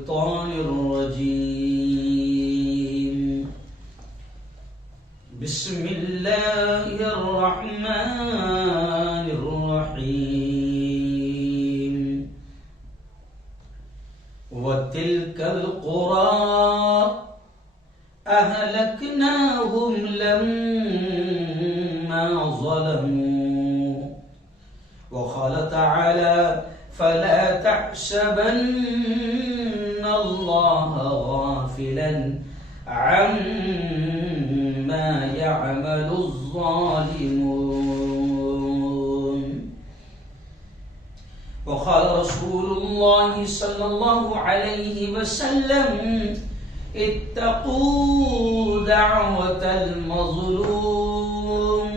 الشيطان الرجيم بسم الله الرحمن الرحيم وتلك القرى أهلكناهم لما ظلموا وقال تعالى فلا تحسبن الله غافلا عما يعمل الظالمون وقال رسول الله صلى الله عليه وسلم اتقوا دعوة المظلوم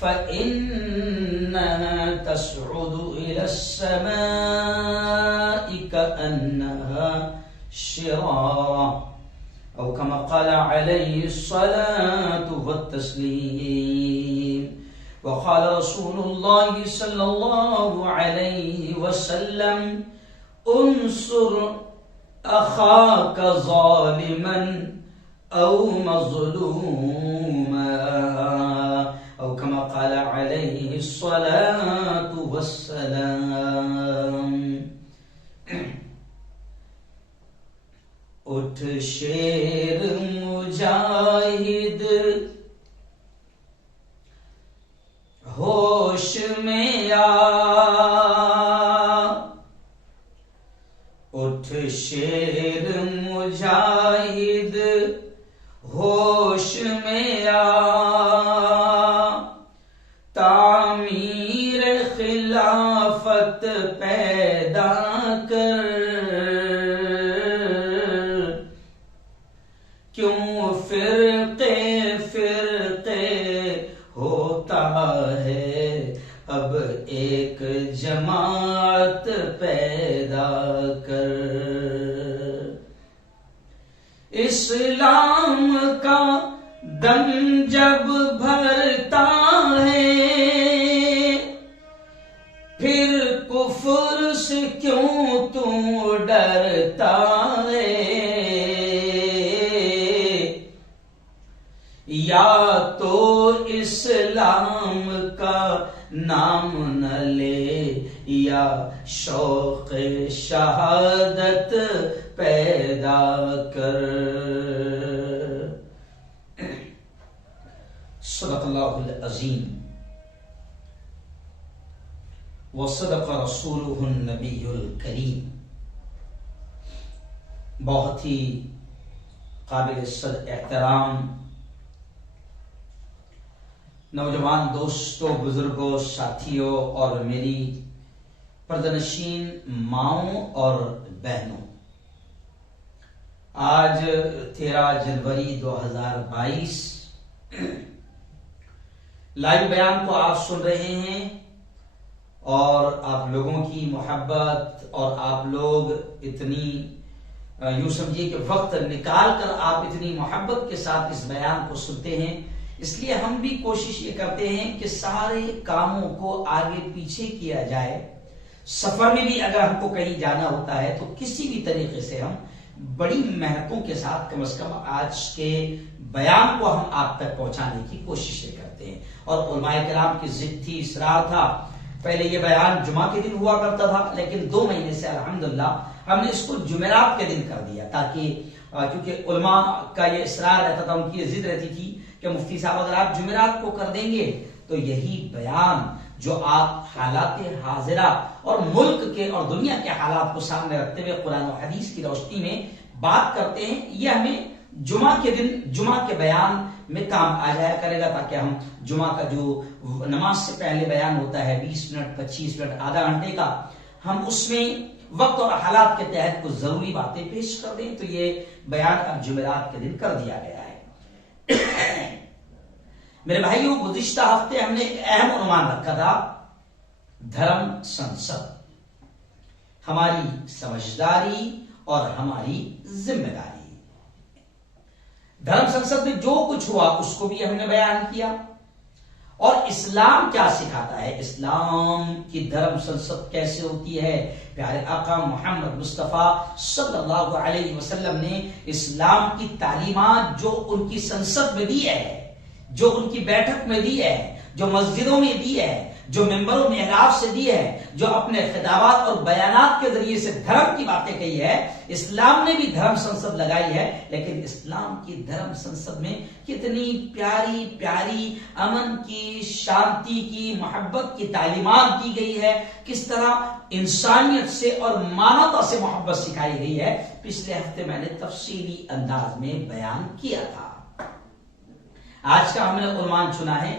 فإنها تصعد إلى السماء كأنها شرارة أو كما قال عليه الصلاة والتسليم وقال رسول الله صلى الله عليه وسلم انصر أخاك ظالما أو مظلوما أو كما قال عليه الصلاة والسلام اٹھ شیر مجاہد ہوش میں آ اٹھ شیر مجاہد ہوش میں آ تعمیر خلافت پیدا کر کیوں فرقے فرقے ہوتا ہے اب ایک جماعت پیدا کر اسلام کا دم جب بھرتا ہے پھر کفر سے کیوں تو ڈرتا ہے یا تو اسلام کا نام نہ لے یا شوق شہادت پیدا کر صدق اللہ العظیم وصدق رسولہ النبی الکریم. بہت ہی قابل صد احترام نوجوان دوستوں، بزرگوں، ساتھیوں اور میری پردنشین ماؤں اور بہنوں، آج 13 جنوری 2022 لائیو بیان کو آپ سن رہے ہیں اور آپ لوگوں کی محبت اور آپ لوگ اتنی یوں سمجھیے کہ وقت نکال کر آپ اتنی محبت کے ساتھ اس بیان کو سنتے ہیں. اس لیے ہم بھی کوشش یہ کرتے ہیں کہ سارے کاموں کو آگے پیچھے کیا جائے. سفر میں بھی اگر ہم کو کہیں جانا ہوتا ہے تو کسی بھی طریقے سے ہم بڑی محنتوں کے ساتھ کم از کم آج کے بیان کو ہم آپ تک پہنچانے کی کوششیں کرتے ہیں. اور علماء کرام کی ضد تھی، اصرار تھا. پہلے یہ بیان جمعہ کے دن ہوا کرتا تھا، لیکن 2 مہینے سے الحمدللہ ہم نے اس کو جمعرات کے دن کر دیا، تاکہ کیونکہ علماء کا یہ اصرار رہتا تھا، ان کی یہ ضد رہتی تھی کہ مفتی صاحب اگر آپ جمعرات کو کر دیں گے تو یہی بیان جو آپ حالات حاضرہ اور ملک کے اور دنیا کے حالات کو سامنے رکھتے ہوئے قرآن و حدیث کی روشنی میں بات کرتے ہیں، یہ ہمیں جمعہ کے دن جمعہ کے بیان میں کام آ جایا کرے گا، تاکہ ہم جمعہ کا جو نماز سے پہلے بیان ہوتا ہے 20 منٹ 25 منٹ آدھا گھنٹے کا، ہم اس میں وقت اور حالات کے تحت کچھ ضروری باتیں پیش کر دیں. تو یہ بیان اب جمعرات کے دن کر دیا گیا ہے. میرے بھائیوں، گزشتہ ہفتے ہم نے ایک اہم عنوان رکھا تھا، دھرم سنسد، ہماری سمجھداری اور ہماری ذمہ داری. دھرم سنسد میں جو کچھ ہوا اس کو بھی ہم نے بیان کیا، اور اسلام کیا سکھاتا ہے، اسلام کی دھرم سنسد کیسے ہوتی ہے۔ پیارے آقا محمد مصطفیٰ صلی اللہ علیہ وسلم نے اسلام کی تعلیمات جو ان کی سنسد میں دی ہے، جو ان کی بیٹھک میں دی ہے، جو مسجدوں میں دی ہے، جو ممبر و محراب سے دی ہے، جو اپنے خطابات اور بیانات کے ذریعے سے دھرم کی باتیں کہی ہے، اسلام نے بھی دھرم سنسد لگائی ہے۔ لیکن اسلام کی دھرم سنسد میں کتنی پیاری پیاری امن کی، شانتی کی، محبت کی تعلیمات دی گئی ہے، کس طرح انسانیت سے اور مانوتا سے محبت سکھائی گئی ہے، پچھلے ہفتے میں نے تفصیلی انداز میں بیان کیا تھا۔ آج کا ہم نے عنوان چنا ہے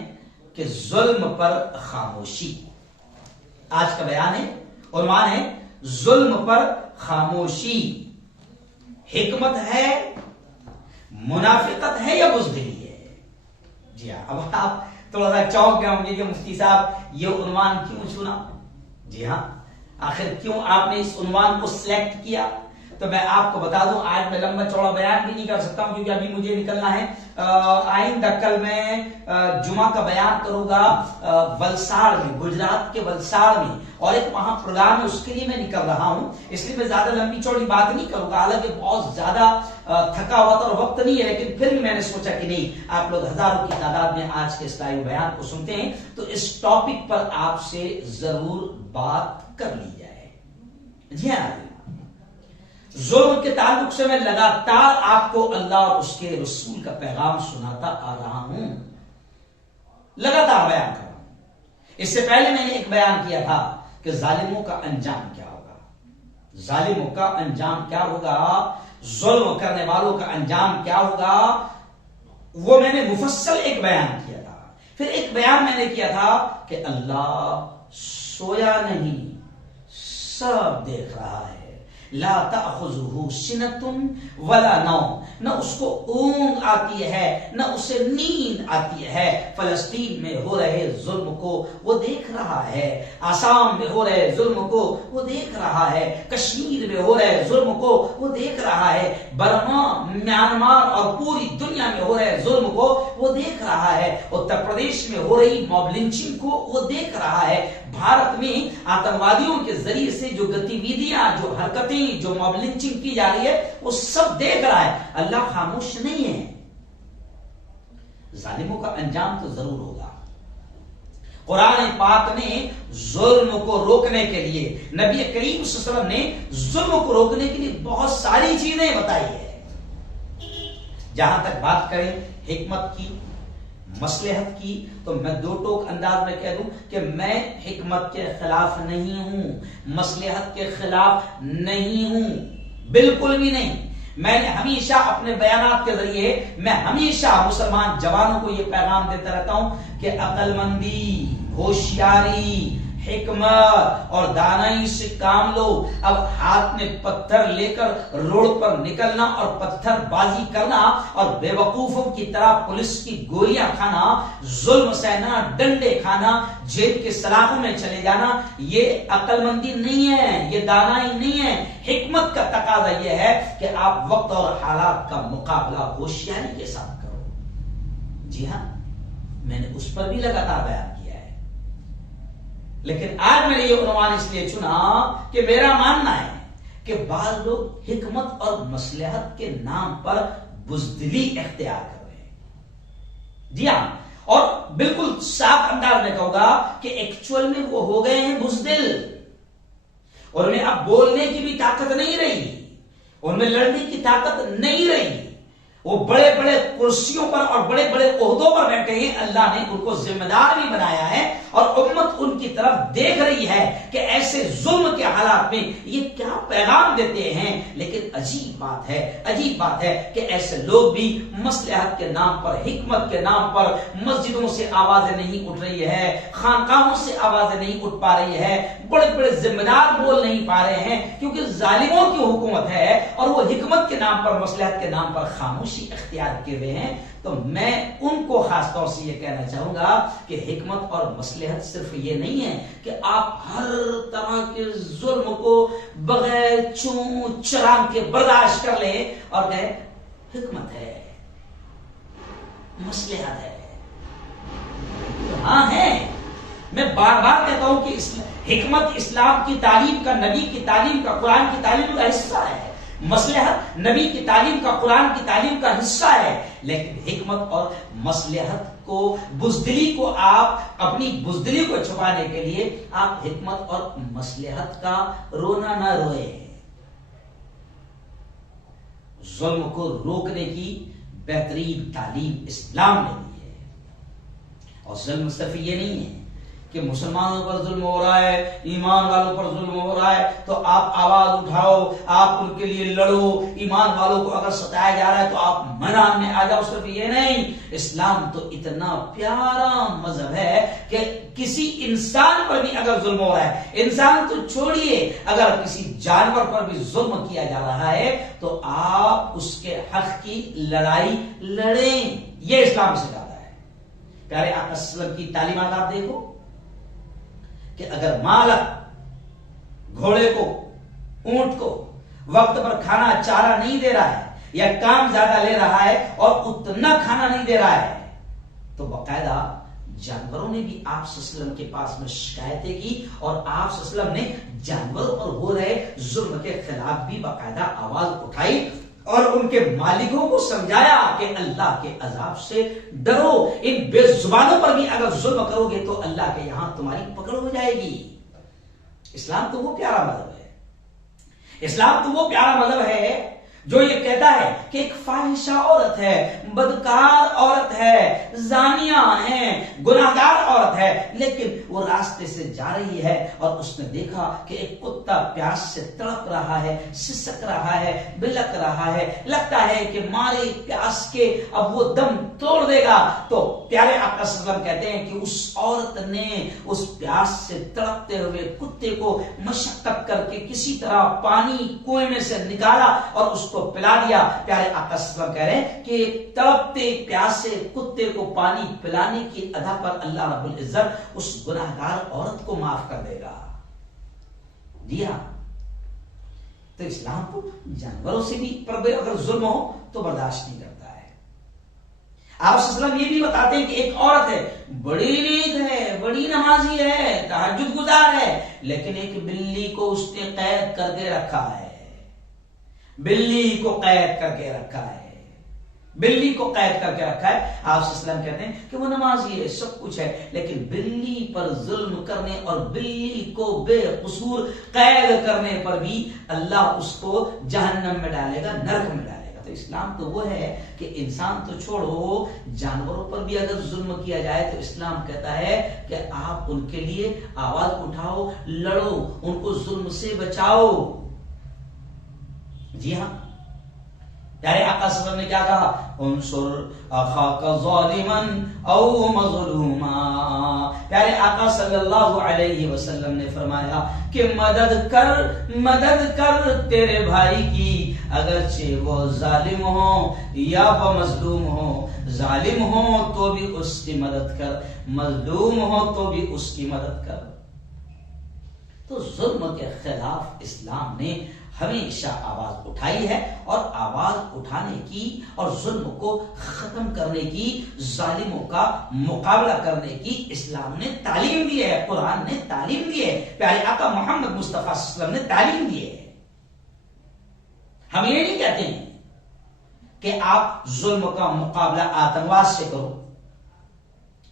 کہ ظلم پر خاموشی۔ آج کا بیان ہے، عنوان ہے ظلم پر خاموشی، حکمت ہے، منافقت ہے یا بزدلی ہے۔ جی ہاں، اب آپ تھوڑا سا چونک گئے ہوں گے کہ مفتی صاحب یہ عنوان کیوں چنا؟ جی ہاں، آخر کیوں آپ نے اس عنوان کو سلیکٹ کیا؟ تو میں آپ کو بتا دوں، آج میں لمبا چوڑا بیان بھی نہیں کر سکتا ہوں کیونکہ ابھی مجھے نکلنا ہے۔ آئندہ کل میں جمعہ کا بیان کروں گا ولساڑ میں، گجرات کے ولساڑ میں، اور ایک وہاں پروگرام ہے، اس کے لیے میں نکل رہا ہوں، اس لیے میں زیادہ لمبی چوڑی بات نہیں کروں گا، حالانکہ بہت زیادہ تھکا ہوا تھا اور وقت نہیں ہے، لیکن پھر بھی میں نے سوچا کہ نہیں، آپ لوگ ہزاروں کی تعداد میں آج کے اس لائیو بیان کو سنتے ہیں تو اس ٹاپک پر آپ سے ضرور بات کر لی جائے۔ جی ہاں، ظلم کے تعلق سے میں لگاتار آپ کو اللہ اور اس کے رسول کا پیغام سناتا آ رہا ہوں، لگاتار بیان کر رہا ہوں۔ اس سے پہلے میں نے ایک بیان کیا تھا کہ ظالموں کا انجام کیا ہوگا، ظالموں کا انجام کیا ہوگا، ظلم کرنے والوں کا انجام کیا ہوگا، وہ میں نے مفصل ایک بیان کیا تھا۔ پھر ایک بیان میں نے کیا تھا کہ اللہ سویا نہیں، سب دیکھ رہا ہے، لا تأخذہ سنۃ ولا نوم، نہ اس کو اونگ آتی ہے نہ اسے نیند آتی ہے۔ فلسطین میں ہو رہے ظلم کو وہ دیکھ رہا ہے، آسام میں ہو رہے ظلم کو وہ دیکھ رہا ہے، کشمیر میں ہو رہے ظلم کو وہ دیکھ رہا ہے، برما، میانمار اور پوری دنیا میں ہو رہے ظلم کو وہ دیکھ رہا ہے، اتر پردیش میں ہو رہی موب لنچنگ کو وہ دیکھ رہا ہے، بھارت میں آتنوادیوں کے ذریعے سے جو گتیویدیاں، جو حرکتیں، جو موب لنچنگ کی جا رہی ہے، وہ سب دیکھ رہا ہے۔ اللہ خاموش نہیں ہے، ظالموں کا انجام تو ضرور ہوگا۔ قرآن پاک نے ظلم کو روکنے کے لیے، نبی کریم صلی اللہ علیہ وسلم نے ظلم کو روکنے کے لیے بہت ساری چیزیں بتائی ہے۔ جہاں تک بات کریں حکمت کی، مصلحت کی، تو میں دو ٹوک انداز میں کہہ دوں کہ میں حکمت کے خلاف نہیں ہوں، مصلحت کے خلاف نہیں ہوں، بالکل بھی نہیں۔ میں نے ہمیشہ اپنے بیانات کے ذریعے میں ہمیشہ مسلمان جوانوں کو یہ پیغام دیتا رہتا ہوں کہ عقل مندی، ہوشیاری، حکمت اور دانائی سے کام لو۔ اب ہاتھ میں پتھر لے کر روڈ پر نکلنا اور پتھر بازی کرنا اور بے وقوفوں کی طرح پولیس کی گولیاں کھانا، ظلم سہنا، ڈنڈے کھانا، جیل کے سلاخوں میں چلے جانا، یہ عقل مندی نہیں ہے، یہ دانائی نہیں ہے۔ حکمت کا تقاضا یہ ہے کہ آپ وقت اور حالات کا مقابلہ ہوشیاری کے ساتھ کرو۔ جی ہاں، میں نے اس پر بھی لگاتار بیان کیا ہے، لیکن آج میں نے یہ عنوان اس لیے چنا کہ میرا ماننا ہے کہ بعض لوگ حکمت اور مصلحت کے نام پر بزدلی اختیار کر رہے ہیں۔ جی ہاں، اور بالکل صاف انداز میں کہوں گا کہ ایکچوئل میں وہ ہو گئے ہیں بزدل، اور انہیں اب بولنے کی بھی طاقت نہیں رہی، ان میں لڑنے کی طاقت نہیں رہی۔ وہ بڑے بڑے کرسیوں پر اور بڑے بڑے عہدوں پر بیٹھے ہیں، اللہ نے ان کو ذمہ دار بھی بنایا ہے، اور امت ان کی طرف دیکھ رہی ہے کہ ایسے ظلم کے حالات میں یہ کیا پیغام دیتے ہیں۔ لیکن عجیب بات ہے کہ ایسے لوگ بھی مصلحت کے نام پر، حکمت کے نام پر مسجدوں سے آوازیں نہیں اٹھ رہی ہے، خانقاہوں سے آوازیں نہیں اٹھ پا رہی ہے، بڑے بڑے ذمہ دار بول نہیں پا رہے ہیں، کیونکہ ظالموں کی حکومت ہے اور وہ حکمت کے نام پر، مصلحت کے نام پر خاموشی اختیار کیے ہوئے ہیں۔ تو میں ان کو خاص طور سے یہ کہنا چاہوں گا کہ حکمت اور مصلحت صرف یہ نہیں ہے کہ آپ ہر طرح کے ظلم کو بغیر چون چران کے برداشت کر لیں اور کہیں حکمت ہے، مصلحت ہے۔ ہاں ہے. میں بار بار کہتا ہوں کہ حکمت اسلام کی تعلیم کا، نبی کی تعلیم کا، قرآن کی تعلیم کا حصہ ہے. مصلحت نبی کی تعلیم کا، قرآن کی تعلیم کا حصہ ہے. لیکن حکمت اور مصلحت کو، بزدلی کو، آپ اپنی بزدلی کو چھپانے کے لیے آپ حکمت اور مصلحت کا رونا نہ روئے. ظلم کو روکنے کی بہترین تعلیم اسلام نے دی ہے. اور ظلم صرف یہ نہیں ہے کہ مسلمانوں پر ظلم ہو رہا ہے، ایمان والوں پر ظلم ہو رہا ہے تو آپ آواز اٹھاؤ، آپ ان کے لیے لڑو. ایمان والوں کو اگر ستایا جا رہا ہے تو آپ میدان میں آ جاؤ. صرف یہ نہیں، اسلام تو اتنا پیارا مذہب ہے کہ کسی انسان پر بھی اگر ظلم ہو رہا ہے، انسان تو چھوڑیے، اگر کسی جانور پر بھی ظلم کیا جا رہا ہے تو آپ اس کے حق کی لڑائی لڑیں. یہ اسلام سکھاتا ہے. پیارے آقا صلی اللہ علیہ وسلم کی تعلیمات آپ دیکھو کہ اگر مالک گھوڑے کو، اونٹ کو وقت پر کھانا چارہ نہیں دے رہا ہے، یا کام زیادہ لے رہا ہے اور اتنا کھانا نہیں دے رہا ہے، تو باقاعدہ جانوروں نے بھی آپ صلی اللہ علیہ وسلم کے پاس میں شکایتیں کی، اور آپ صلی اللہ علیہ وسلم نے جانوروں پر ہو رہے ظلم کے خلاف بھی باقاعدہ آواز اٹھائی اور ان کے مالکوں کو سمجھایا کہ اللہ کے عذاب سے ڈرو. ان بے زبانوں پر بھی اگر ظلم کرو گے تو اللہ کے یہاں تمہاری پکڑ ہو جائے گی. اسلام تو وہ پیارا مذہب ہے، اسلام تو وہ پیارا مذہب ہے جو یہ کہتا ہے کہ ایک فاحشہ عورت ہے، بدکار عورت ہے، زانیہ ہے، گناہگار عورت ہے، لیکن وہ راستے سے جا رہی ہے اور اس نے دیکھا کہ ایک کتا پیاس سے تڑپ رہا ہے، سسک رہا ہے، بلک رہا ہے، لگتا ہے کہ مارے پیاس کے اب وہ دم توڑ دے گا. تو پیارے آقا صلی اللہ علیہ وسلم کہتے ہیں کہ اس عورت نے اس پیاس سے تڑپتے ہوئے کتے کو مشقت کر کے کسی طرح پانی کنویں میں سے نکالا اور اس کو پلا دیا. پیارے آقا صلی اللہ علیہ وسلم کہہ رہے ہیں کہ تڑپتے پیاسے کتے کو پانی پلانے کی ادا پر اللہ رب العزت اس گناہگار عورت کو معاف کر دے گا. جی ہاں، تو اسلام کو جانوروں سے بھی پر اگر ظلم ہو تو برداشت نہیں کرتا ہے. آپ صلی اللہ علیہ وسلم یہ بھی بتاتے ہیں کہ ایک عورت ہے، بڑی نیک ہے، بڑی نمازی ہے، تہجد گزار ہے، لیکن ایک بلی کو اس نے قید کر کے رکھا ہے. بلی کو قید کر کے رکھا ہے، بلی کو قید کر کے رکھا ہے. آپ صلی اللہ علیہ وسلم کہتے ہیں کہ وہ نمازی ہے، سب کچھ ہے، لیکن بلی پر ظلم کرنے اور بلی کو بے قصور قید کرنے پر بھی اللہ اس کو جہنم میں ڈالے گا، نرک میں ڈالے گا. تو اسلام تو وہ ہے کہ انسان تو چھوڑو، جانوروں پر بھی اگر ظلم کیا جائے تو اسلام کہتا ہے کہ آپ ان کے لیے آواز اٹھاؤ، لڑو، ان کو ظلم سے بچاؤ. جی ہاں، پیارے آقا صلی اللہ علیہ وسلم نے کیا کہا؟ انصر اخاک ظالما او مظلوما. پیارے آقا صلی اللہ علیہ وسلم نے فرمایا کہ مدد کر تیرے بھائی کی، اگرچہ وہ ظالم ہو یا وہ مظلوم ہو. ظالم ہو تو بھی اس کی مدد کر، مظلوم ہو تو بھی اس کی مدد کر. تو ظلم کے خلاف اسلام نے ہمیشہ آواز اٹھائی ہے، اور آواز اٹھانے کی اور ظلم کو ختم کرنے کی، ظالموں کا مقابلہ کرنے کی اسلام نے تعلیم دی ہے، قرآن نے تعلیم دی ہے، پیارے آقا محمد مصطفیٰ صلی اللہ علیہ وسلم نے تعلیم دی ہے. ہم یہ نہیں کہتے ہیں کہ آپ ظلم کا مقابلہ آتنکواد سے کرو،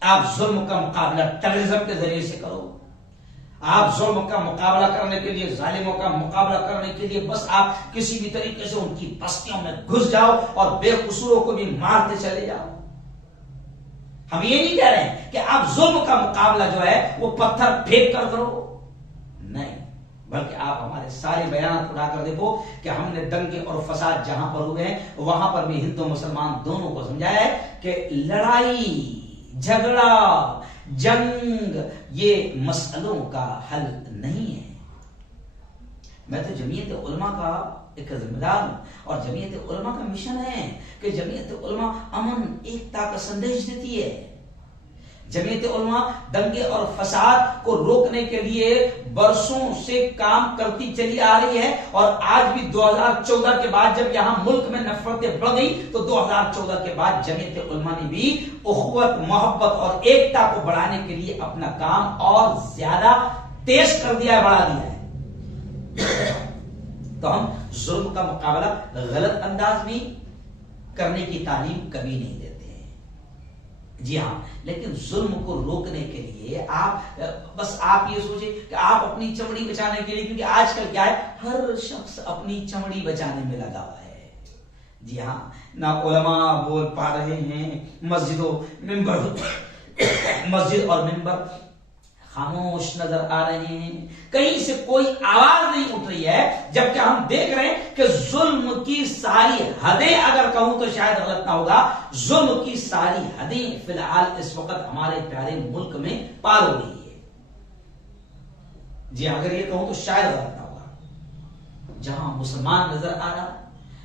آپ ظلم کا مقابلہ ٹیررزم کے ذریعے سے کرو، آپ ظلم کا مقابلہ کرنے کے لیے، ظالموں کا مقابلہ کرنے کے لیے بس آپ کسی بھی طریقے سے ان کی بستیوں میں گھس جاؤ اور بے قصوروں کو بھی مارتے چلے جاؤ. ہم یہ نہیں کہہ رہے ہیں کہ آپ ظلم کا مقابلہ جو ہے وہ پتھر پھینک کر کرو، نہیں، بلکہ آپ ہمارے سارے بیانات اٹھا کر دیکھو کہ ہم نے دنگے اور فساد جہاں پر ہوئے ہیں وہاں پر بھی ہندو مسلمان دونوں کو سمجھایا ہے کہ لڑائی، جھگڑا، جنگ یہ مسئلوں کا حل نہیں ہے. میں تو جمعیت علماء کا ایک ذمہ دار ہوں، اور جمعیت علماء کا مشن ہے کہ جمعیت علماء امن ایکتا کا سندیش دیتی ہے. جمعیت علماء دنگے اور فساد کو روکنے کے لیے برسوں سے کام کرتی چلی آ رہی ہے، اور آج بھی 2014 کے بعد جب یہاں ملک میں نفرتیں بڑھ گئی تو 2014 کے بعد جمعیت علماء نے بھی اخوت، محبت اور ایکتا کو بڑھانے کے لیے اپنا کام اور زیادہ تیز کر دیا ہے، بڑھا دیا ہے۔ تو ہم ظلم کا مقابلہ غلط انداز میں کرنے کی تعلیم کبھی نہیں دیتے ہیں، جی ہاں، لیکن ظلم کو روکنے کے لیے آپ بس آپ یہ سوچیں کہ آپ اپنی چمڑی بچانے کے لیے، کیونکہ آج کل کیا ہے، ہر شخص اپنی چمڑی بچانے میں لگا ہوا ہے، جی ہاں، نہ علماء بول پا رہے ہیں، مسجد اور ممبر خاموش نظر آ رہے ہیں، کہیں سے کوئی آواز نہیں اٹھ رہی ہے، جبکہ ہم دیکھ رہے ہیں کہ ظلم کی ساری حدیں، اگر کہوں تو شاید غلط نہ ہوگا، ظلم کی ساری حدیں فی الحال اس وقت ہمارے پیارے ملک میں پار ہو رہی ہے، جی اگر یہ کہوں تو شاید غلط نہ ہوگا۔ جہاں مسلمان نظر آ رہا،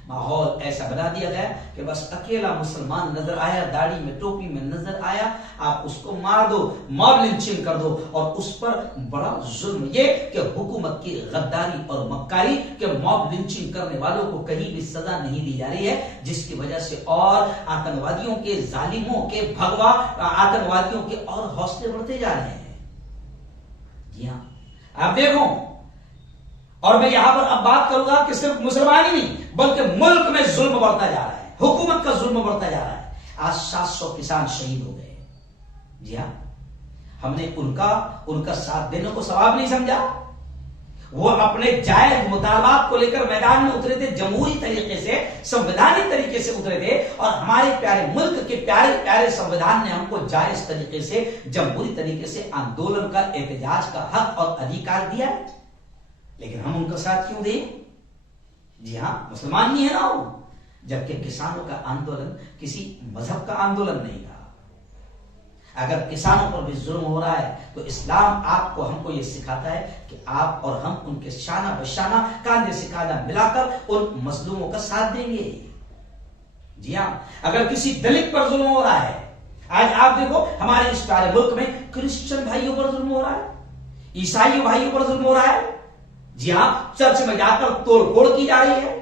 ماحول ایسا بنا دیا گیا کہ بس اکیلا مسلمان نظر آیا، داڑھی میں ٹوپی میں نظر آیا، آپ اس کو مار دو، موب لنچنگ کر دو، اور اس پر بڑا ظلم یہ کہ حکومت کی غداری اور مکاری کہ موب لنچنگ کرنے والوں کو کہیں بھی سزا نہیں دی جا رہی ہے، جس کی وجہ سے اور آتنکوادیوں کے، ظالموں کے، بھگوا آتنکوادیوں کے اور حوصلے بڑھتے جا رہے ہیں، جی ہاں، آپ دیکھو، اور میں یہاں پر اب بات کروں گا کہ صرف مسلمان ہی نہیں بلکہ ملک میں ظلم بڑھتا جا رہا ہے، حکومت کا ظلم بڑھتا جا رہا ہے۔ آج 700 کسان شہید ہو گئے، جی ہاں، ہم نے ان کا ساتھ دینے کو ثواب نہیں سمجھا، وہ اپنے جائز مطالبات کو لے کر میدان میں اترے تھے، جمہوری طریقے سے، سنویدھانی طریقے سے اترے تھے، اور ہمارے پیارے ملک کے پیارے پیارے سنویدھان نے ہم کو جائز طریقے سے، جمہوری طریقے سے آندولن کا، احتجاج کا حق اور ادھیکار دیا ہے، لیکن ہم ان کا ساتھ کیوں دیں؟ جی ہاں، مسلمان نہیں ہے نا وہ، جبکہ کسانوں کا آندولن کسی مذہب کا آندولن نہیں تھا۔ اگر کسانوں پر بھی ظلم ہو رہا ہے تو اسلام آپ کو، ہم کو یہ سکھاتا ہے کہ آپ اور ہم ان کے شانہ بشانہ، کاندھے سے کاندھا ملا کر ان مظلوموں کا ساتھ دیں گے، جی ہاں۔ اگر کسی دلت پر ظلم ہو رہا ہے، آج آپ دیکھو ہمارے اس پیارے ملک میں کرسچن بھائیوں پر ظلم ہو رہا ہے، عیسائی بھائیوں پر ظلم ہو رہا ہے، جی ہاں، چرچ میں جا کر توڑ پھوڑ کی جا رہی ہے،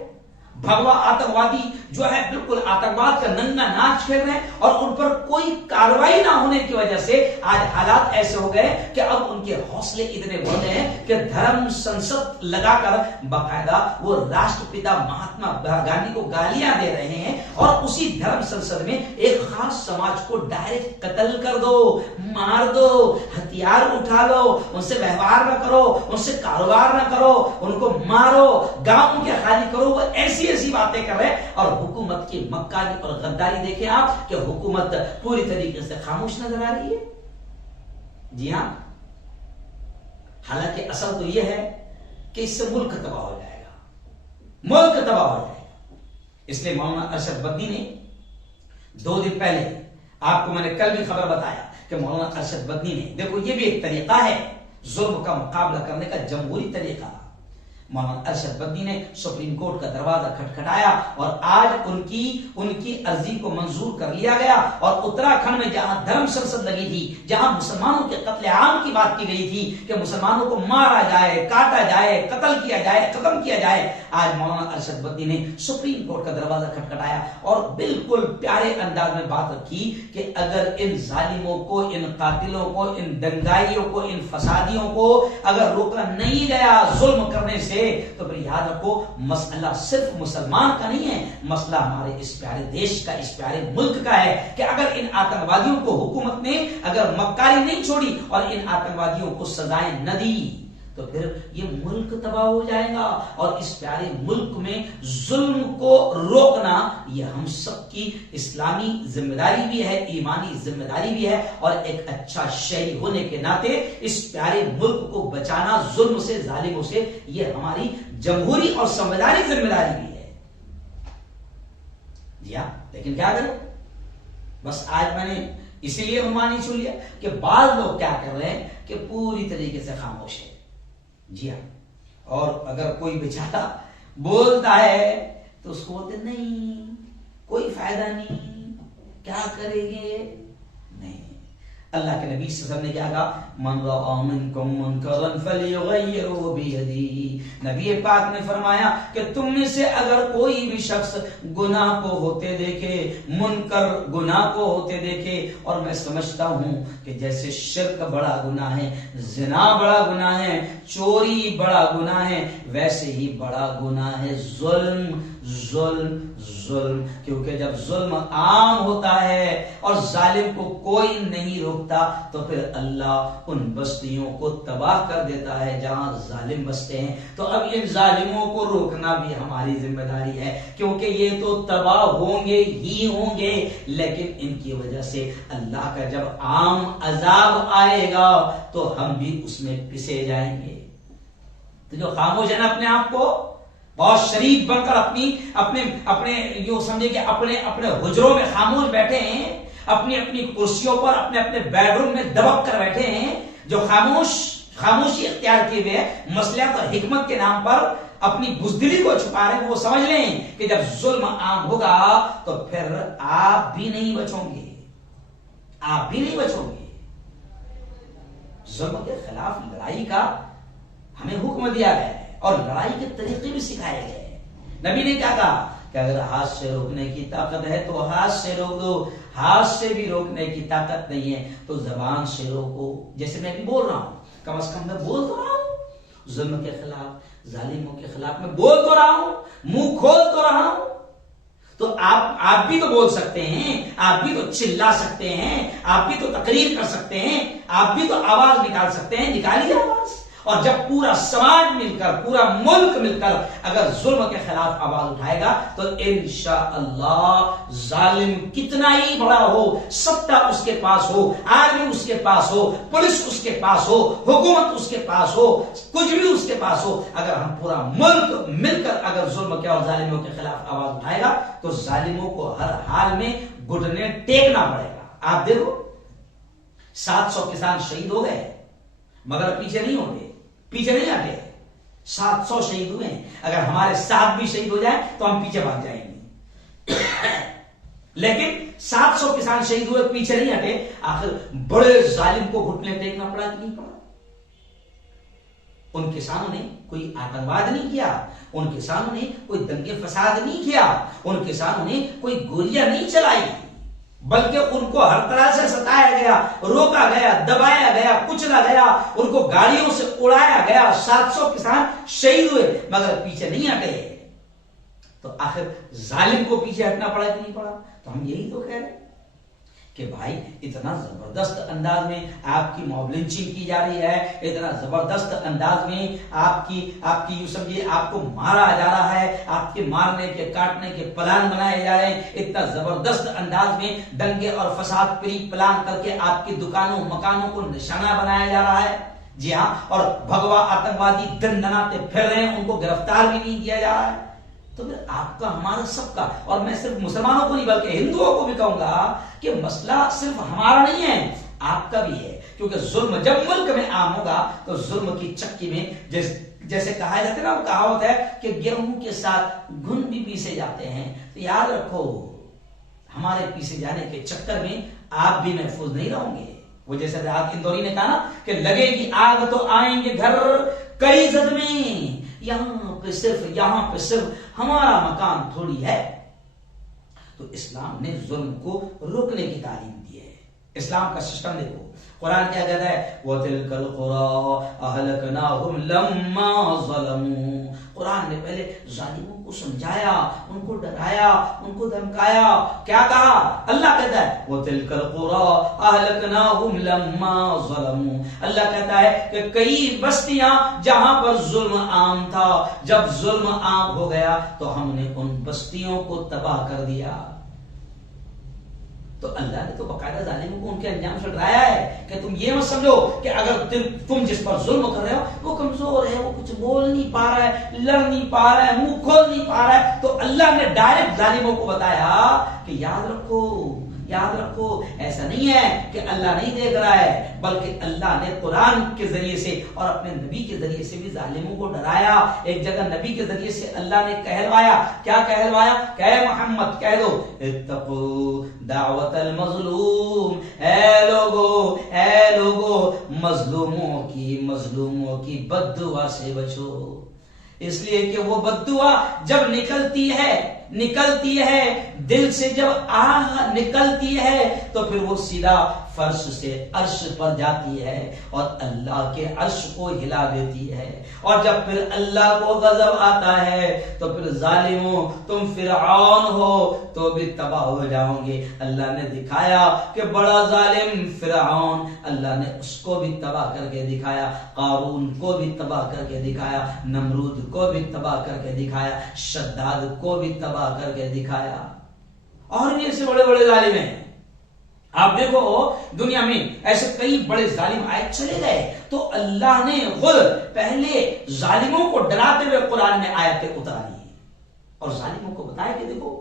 بھگوا آتنکوادی جو ہے بالکل آتنکواد کا ننگا ناچ کھیل رہے ہیں، اور ان پر کوئی کارروائی نہ ہونے کی وجہ سے آج حالات ایسے ہو گئے کہ اب ان کے حوصلے اتنے بڑھ گئے ہیں کہ دھرم سنسد لگا کر باقاعدہ وہ راشٹر پتا مہاتما گاندھی کو گالیاں دے رہے ہیں، اور اسی دھرم سنسد میں ایک خاص سماج کو ڈائریکٹ قتل کر دو، مار دو، ہتھیار اٹھا لو، ان سے ویوہار نہ کرو، ان سے کاروبار نہ کرو، ان کو مارو، گاؤں کے خالی کرو، وہ ایسی ایسی باتیں کر رہے، اور حکومت کی مکاری اور غداری دیکھیں آپ کہ حکومت پوری طریقے سے خاموش نظر آ رہی ہے، جی ہاں۔ حالانکہ اصل تو یہ ہے کہ اس سے ملک تباہ ہو جائے گا، ملک تباہ ہو جائے گا۔ اس لیے مولانا ارشد بدی نے 2 دن پہلے، آپ کو میں نے کل بھی خبر بتایا کہ مولانا ارشد بدی نے، دیکھو یہ بھی ایک طریقہ ہے ظلم کا مقابلہ کرنے کا، جمہوری طریقہ۔ مولانا ارشد بدی نے سپریم کورٹ کا دروازہ کھٹکھٹایا، اور آج ان کی عرضی کو منظور کر لیا گیا، اور اتراکھنڈ میں جہاں دھرم سنسد لگی تھی، جہاں مسلمانوں کے قتل عام کی بات کی گئی تھی کہ مسلمانوں کو مارا جائے، کاٹا جائے، قتل کیا جائے، ختم کیا جائے، آج مولانا ارشد بدی نے سپریم کورٹ کا دروازہ کھٹکھٹایا اور بالکل پیارے انداز میں بات رکھی کہ اگر ان ظالموں کو، ان قاتلوں کو، ان دنگائیوں کو، ان فسادیوں کو اگر روکا نہیں گیا ظلم کرنے سے، تو پھر یاد رکھو مسئلہ صرف مسلمان کا نہیں ہے، مسئلہ ہمارے اس پیارے دیش کا، اس پیارے ملک کا ہے، کہ اگر ان آتنکوادیوں کو حکومت نے اگر مکاری نہیں چھوڑی اور ان آتنکوادیوں کو سزائیں نہ دی تو پھر یہ ملک تباہ ہو جائے گا، اور اس پیارے ملک میں ظلم کو روکنا یہ ہم سب کی اسلامی ذمہ داری بھی ہے، ایمانی ذمہ داری بھی ہے، اور ایک اچھا شہری ہونے کے ناطے اس پیارے ملک کو بچانا ظلم سے، ظالموں سے، یہ ہماری جمہوری اور سنویدھانی ذمہ داری بھی ہے، جی ہاں۔ لیکن کیا کریں، بس آج میں نے اسی لیے عنوان ہی چن لیا کہ بعض لوگ کیا کر رہے ہیں کہ پوری طریقے سے خاموش ہے، جی ہاں، اور اگر کوئی بیچارہ بولتا ہے تو اس کو بولتے نہیں کوئی فائدہ نہیں، کیا کریں گے، نہیں، اللہ کے نبی صلی اللہ علیہ وسلم نے کیا کہا؟ من رأى منکم منکرا فلیغیرہ بیدہ. نبی پاک نے فرمایا کہ تم میں سے اگر کوئی بھی شخص گناہ کو ہوتے دیکھے، منکر گناہ کو ہوتے دیکھے، اور میں سمجھتا ہوں کہ جیسے شرک بڑا گناہ ہے، زنا بڑا گناہ ہے، چوری بڑا گناہ ہے، ویسے ہی بڑا گناہ ہے ظلم. ظلم ظلم کیونکہ جب ظلم عام ہوتا ہے اور ظالم کو کوئی نہیں روکتا تو پھر اللہ ان بستیوں کو تباہ کر دیتا ہے جہاں ظالم بستے ہیں. تو اب ان ظالموں کو روکنا بھی ہماری ذمہ داری ہے، کیونکہ یہ تو تباہ ہوں گے ہی ہوں گے، لیکن ان کی وجہ سے اللہ کا جب عام عذاب آئے گا تو ہم بھی اس میں پسے جائیں گے. تو جو خاموش ہے نا اپنے آپ کو بہت شریف بن کر اپنے یوں سمجھے کہ اپنے حجروں میں خاموش بیٹھے ہیں، اپنی کرسیوں پر اپنے بیڈ روم میں دبک کر بیٹھے ہیں، جو خاموشی اختیار کیے ہوئے مصلحت اور حکمت کے نام پر اپنی بزدلی کو چھپا رہے ہیں، وہ سمجھ لیں کہ جب ظلم عام ہوگا تو پھر آپ بھی نہیں بچو گے، آپ بھی نہیں بچو گے. ظلم کے خلاف لڑائی کا ہمیں حکم دیا گیا ہے اور لڑائی کے طریقے بھی سکھائے گئے ہیں. نبی نے کیا کہا کہ اگر ہاتھ سے روکنے کی طاقت ہے تو ہاتھ سے روک دو، ہاتھ سے بھی روکنے کی طاقت نہیں ہے تو زبان سے روکو. جیسے میں بھی بول رہا ہوں، کم از کم میں بول تو رہا ہوں، ظلم کے خلاف، ظالموں کے خلاف میں بول تو رہا ہوں، منہ کھول تو رہا ہوں. تو آپ بھی تو بول سکتے ہیں، آپ بھی تو چلا سکتے ہیں، آپ بھی تو تقریر کر سکتے ہیں، آپ بھی تو آواز نکال سکتے ہیں، نکالیے آواز. اور جب پورا سماج مل کر، پورا ملک مل کر اگر ظلم کے خلاف آواز اٹھائے گا تو انشاءاللہ ظالم کتنا ہی بڑا ہو، سطح اس کے پاس ہو، آرمی اس کے پاس ہو، پولیس اس کے پاس ہو، حکومت اس کے پاس ہو، کچھ بھی اس کے پاس ہو، اگر ہم پورا ملک مل کر اگر ظلم کے اور ظالموں کے خلاف آواز اٹھائے گا تو ظالموں کو ہر حال میں گھٹنے ٹیکنا پڑے گا. آپ دیکھو 700 کسان شہید ہو گئے مگر پیچھے نہیں ہوں گے، پیچھے نہیں ہٹے. 700 شہید ہوئے ہیں، اگر ہمارے ساتھ بھی شہید ہو جائیں تو ہم پیچھے بھاگ جائیں گے. لیکن 700 کسان شہید ہوئے، پیچھے نہیں ہٹے. آخر بڑے ظالم کو گھٹنے ٹیکنا پڑا کہ نہیں پڑا؟ ان کسانوں نے کوئی آتنکواد نہیں کیا، ان کسانوں نے کوئی دنگے فساد نہیں کیا، ان کسانوں نے کوئی گولیاں نہیں چلائی، بلکہ ان کو ہر طرح سے ستایا گیا، روکا گیا، دبایا گیا، کچلا گیا، ان کو گاڑیوں سے اڑایا گیا. 700 کسان شہید ہوئے مگر پیچھے نہیں ہٹے. تو آخر ظالم کو پیچھے ہٹنا پڑا کہ نہیں پڑا؟ تو ہم یہی تو کہہ رہے ہیں کہ بھائی اتنا زبردست انداز میں آپ کی موب لنچنگ کی جا رہی ہے، اتنا زبردست انداز میں آپ کی یوں سمجھیے آپ کو مارا جا رہا ہے، آپ کے مارنے کے کاٹنے کے پلان بنائے جا رہے ہیں، اتنا زبردست انداز میں دنگے اور فساد پری پلان کر کے آپ کی دکانوں مکانوں کو نشانہ بنایا جا رہا ہے. جی ہاں، اور بھگوا آتنکوادی دندناتے پھر رہے ہیں، ان کو گرفتار بھی نہیں کیا جا رہا ہے. تو پھر آپ کا، ہمارا، سب کا، اور میں صرف مسلمانوں کو نہیں بلکہ ہندوؤں کو بھی کہوں گا کہ مسئلہ صرف ہمارا نہیں ہے، آپ کا بھی ہے. کیونکہ ظلم جب ملک میں عام ہوگا تو ظلم کی چکی میں جیسے کہا جاتا ہے نا، وہ کہاوت ہے کہ گیہوں کے ساتھ گھن بھی پیسے جاتے ہیں. تو یاد رکھو ہمارے پیسے جانے کے چکر میں آپ بھی محفوظ نہیں رہو گے. وہ جیسے راحت اندوری نے کہا نا کہ لگے گی آگ تو آئیں گے گھر کئی زد میں، یہاں پہ صرف ہمارا مکان تھوڑی ہے. تو اسلام نے ظلم کو روکنے کی تعلیم دی ہے. اسلام کا سسٹم دیکھو، قرآن کیا کہتا ہے؟ وَتِلْكَ الْقُرَىٰ أَهْلَكْنَاهُمْ لَمَّا ظَلَمُوا. قرآن نے پہلے ظالموں کو سمجھایا، ان کو ڈرایا، ان کو دھمکایا. کیا کہا؟ اللہ کہتا ہے وَتِلْكَ الْقُرَىٰ أَهْلَكْنَاهُمْ لَمَّا ظَلَمُوا. اللہ کہتا ہے کہ کئی بستیاں جہاں پر ظلم عام تھا، جب ظلم عام ہو گیا تو ہم نے ان بستیوں کو تباہ کر دیا. تو اللہ نے تو باقاعدہ ظالموں کو ان کے انجام سے ڈرایا ہے کہ تم یہ مت سمجھو کہ اگر تم جس پر ظلم کر رہے ہو وہ کمزور ہے، وہ کچھ بول نہیں پا رہا ہے، لڑ نہیں پا رہا ہے، منہ کھول نہیں پا رہا ہے. تو اللہ نے ڈائریکٹ ظالموں کو بتایا کہ یاد یاد رکھو ایسا نہیں ہے کہ اللہ نہیں دیکھ رہا ہے، بلکہ اللہ نے قرآن کے ذریعے سے اور اپنے نبی کے ذریعے سے بھی ظالموں کو ڈرایا۔ ایک جگہ نبی کے ذریعے سے اللہ نے کہلوایا، کیا کہلوایا کہ اے محمد کہہ دو اتقوا دعوت المظلوم، اے لوگو مظلوموں کی بد دعا سے بچو، اس لیے کہ وہ بد دعا جب نکلتی ہے دل سے، جب آہ نکلتی ہے تو پھر وہ سیدھا فرش سے عرش پر جاتی ہے اور اللہ کے عرش کو ہلا دیتی ہے، اور جب پھر اللہ کو غضب آتا ہے تو پھر ظالموں تم فرعون ہو تو بھی تباہ ہو جاؤ گے۔ اللہ نے دکھایا کہ بڑا ظالم فرعون، اللہ نے اس کو بھی تباہ کر کے دکھایا، قارون کو بھی تباہ کر کے دکھایا، نمرود کو بھی تباہ کر کے دکھایا، شداد کو بھی تباہ کر کے دکھایا، اور بھی ایسے بڑے بڑے ظالم ہیں۔ آپ دیکھو دنیا میں ایسے کئی بڑے ظالم آئے چلے گئے، تو اللہ نے خود پہلے ظالموں کو ڈراتے ہوئے قرآن میں آیتیں اتاری اور ظالموں کو بتایا کہ دیکھو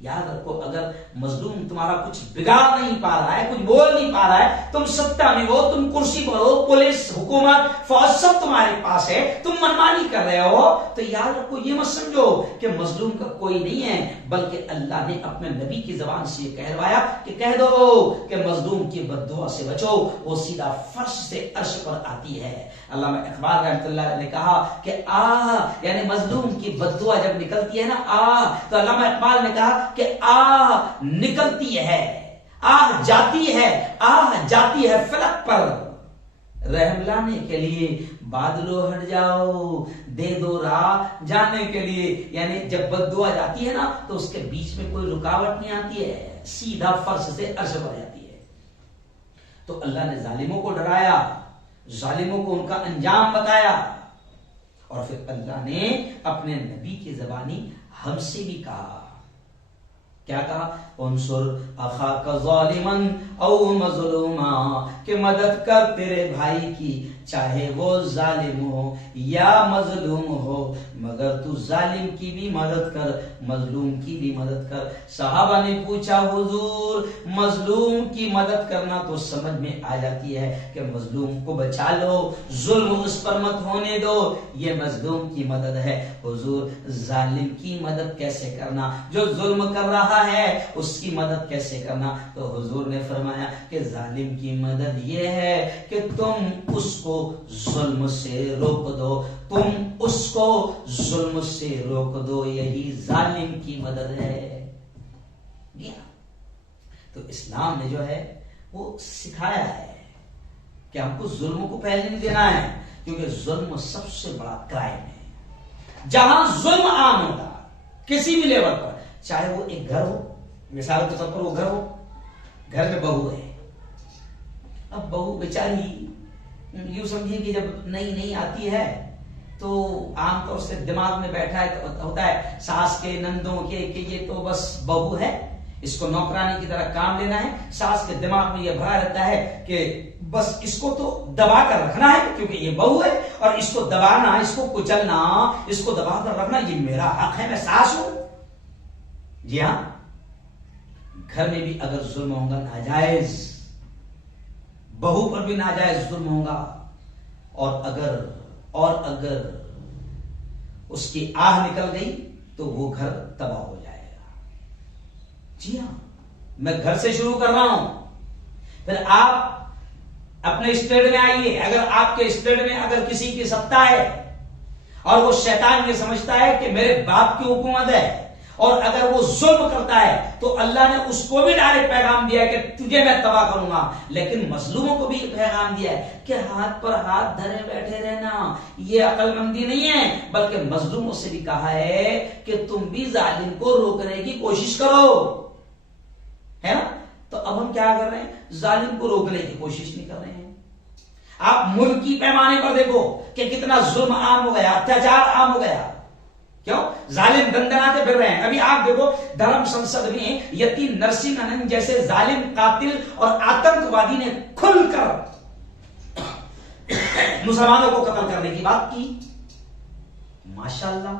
یاد رکھو، اگر مظلوم تمہارا کچھ بگاڑ نہیں پا رہا ہے، کچھ بول نہیں پا رہا ہے، تم ستا میں ہو، تم کرسی پر ہو، پولیس حکومت فوج سب تمہارے پاس ہے، تم منمانی کر رہے ہو، تو یاد رکھو یہ مت سمجھو کہ مظلوم کا کوئی نہیں ہے، بلکہ اللہ نے اپنے نبی کی زبان سے یہ کہلوایا کہ کہہ دو کہ مظلوم کی بد دعا سے بچو، وہ سیدھا فرش سے عرش پر آتی ہے۔ علامہ اقبال رحمۃ اللہ علیہ نے کہا کہ یعنی مظلوم کی بد دعا جب نکلتی ہے نا تو علامہ اقبال نے کہا کہ نکلتی ہے، جاتی ہے فلک پر، رحم لانے کے لیے بادلوں ہٹ جاؤ، دے دو راہ جانے کے لیے، یعنی جب بد دعا جاتی ہے نا تو اس کے بیچ میں کوئی رکاوٹ نہیں آتی ہے، سیدھا فرش سے عرش پر جاتی ہے۔ تو اللہ نے ظالموں کو ڈرایا، ظالموں کو ان کا انجام بتایا، اور پھر اللہ نے اپنے نبی کی زبانی ہم سے بھی کہا، کیا کہا؟ انصر اخاک ظالما او مظلوما، کہ مدد کر تیرے بھائی کی چاہے وہ ظالم ہو یا مظلوم ہو، مگر تو ظالم کی بھی مدد کر، مظلوم کی بھی مدد کر۔ صحابہ نے پوچھا حضور مظلوم کی مدد کرنا تو سمجھ میں آ جاتی ہے کہ مظلوم کو بچا لو، ظلم اس پر مت ہونے دو، یہ مظلوم کی مدد ہے۔ حضور ظالم کی مدد کیسے کرنا، جو ظلم کر رہا ہے اس کی مدد کیسے کرنا؟ تو حضور نے فرمایا کہ ظالم کی مدد یہ ہے کہ تم اس کو ظلم سے روک دو، تم اس کو ظلم سے روک دو، یہی ظالم کی مدد ہے۔ تو اسلام نے جو ہے وہ سکھایا ہے کہ ہم کو ظلم کو پھیلنے نہیں دینا ہے، کیونکہ ظلم سب سے بڑا کرائم ہے۔ جہاں ظلم عام ہوگا کسی بھی لیول پر، چاہے وہ ایک گھر ہو، مثال کے طور پر وہ گھر ہو، گھر میں بہو ہے، اب بہو بیچاری یوں سمجھیے کہ جب نئی آتی ہے تو عام طور سے دماغ میں بیٹھا ہے ہوتا ہے ساس کے نندوں کے کہ یہ تو بس بہو ہے، اس کو نوکرانی کی طرح کام لینا ہے۔ ساس کے دماغ میں یہ بھرا رہتا ہے کہ بس اس کو تو دبا کر رکھنا ہے کیونکہ یہ بہو ہے، اور اس کو دبانا، اس کو کچلنا، اس کو دبا کر رکھنا یہ میرا حق ہے، میں ساس ہوں۔ جی ہاں، گھر میں بھی اگر ظلم ہوگا ناجائز، بہو پر بھی ناجائز ظلم ہوگا، اور اگر اس کی آہ نکل گئی تو وہ گھر تباہ ہو جائے گا۔ جی ہاں، میں گھر سے شروع کر رہا ہوں، پھر آپ اپنے اسٹیٹ میں آئیے۔ اگر آپ کے اسٹیٹ میں اگر کسی کی ستا ہے اور وہ شیطان یہ سمجھتا ہے کہ میرے باپ کی حکومت ہے، اور اگر وہ ظلم کرتا ہے تو اللہ نے اس کو بھی ڈائریکٹ پیغام دیا ہے کہ تجھے میں تباہ کروں گا، لیکن مظلوموں کو بھی پیغام دیا ہے کہ ہاتھ پر ہاتھ دھرے بیٹھے رہنا یہ عقل مندی نہیں ہے، بلکہ مظلوموں سے بھی کہا ہے کہ تم بھی ظالم کو روکنے کی کوشش کرو، ہے نا؟ تو اب ہم کیا کر رہے ہیں؟ ظالم کو روکنے کی کوشش نہیں کر رہے ہیں۔ آپ ملکی پیمانے پر دیکھو کہ کتنا ظلم عام ہو گیا، اتیاچار عام ہو گیا، کیوں؟ ظالم دندناتے پھر رہے ہیں۔ ابھی آپ دیکھو دھرم سنسد میں یتی نرسنگ انند جیسے ظالم قاتل اور آتنکوادی نے کھل کر مسلمانوں کو قتل کرنے کی بات کی۔ ماشاءاللہ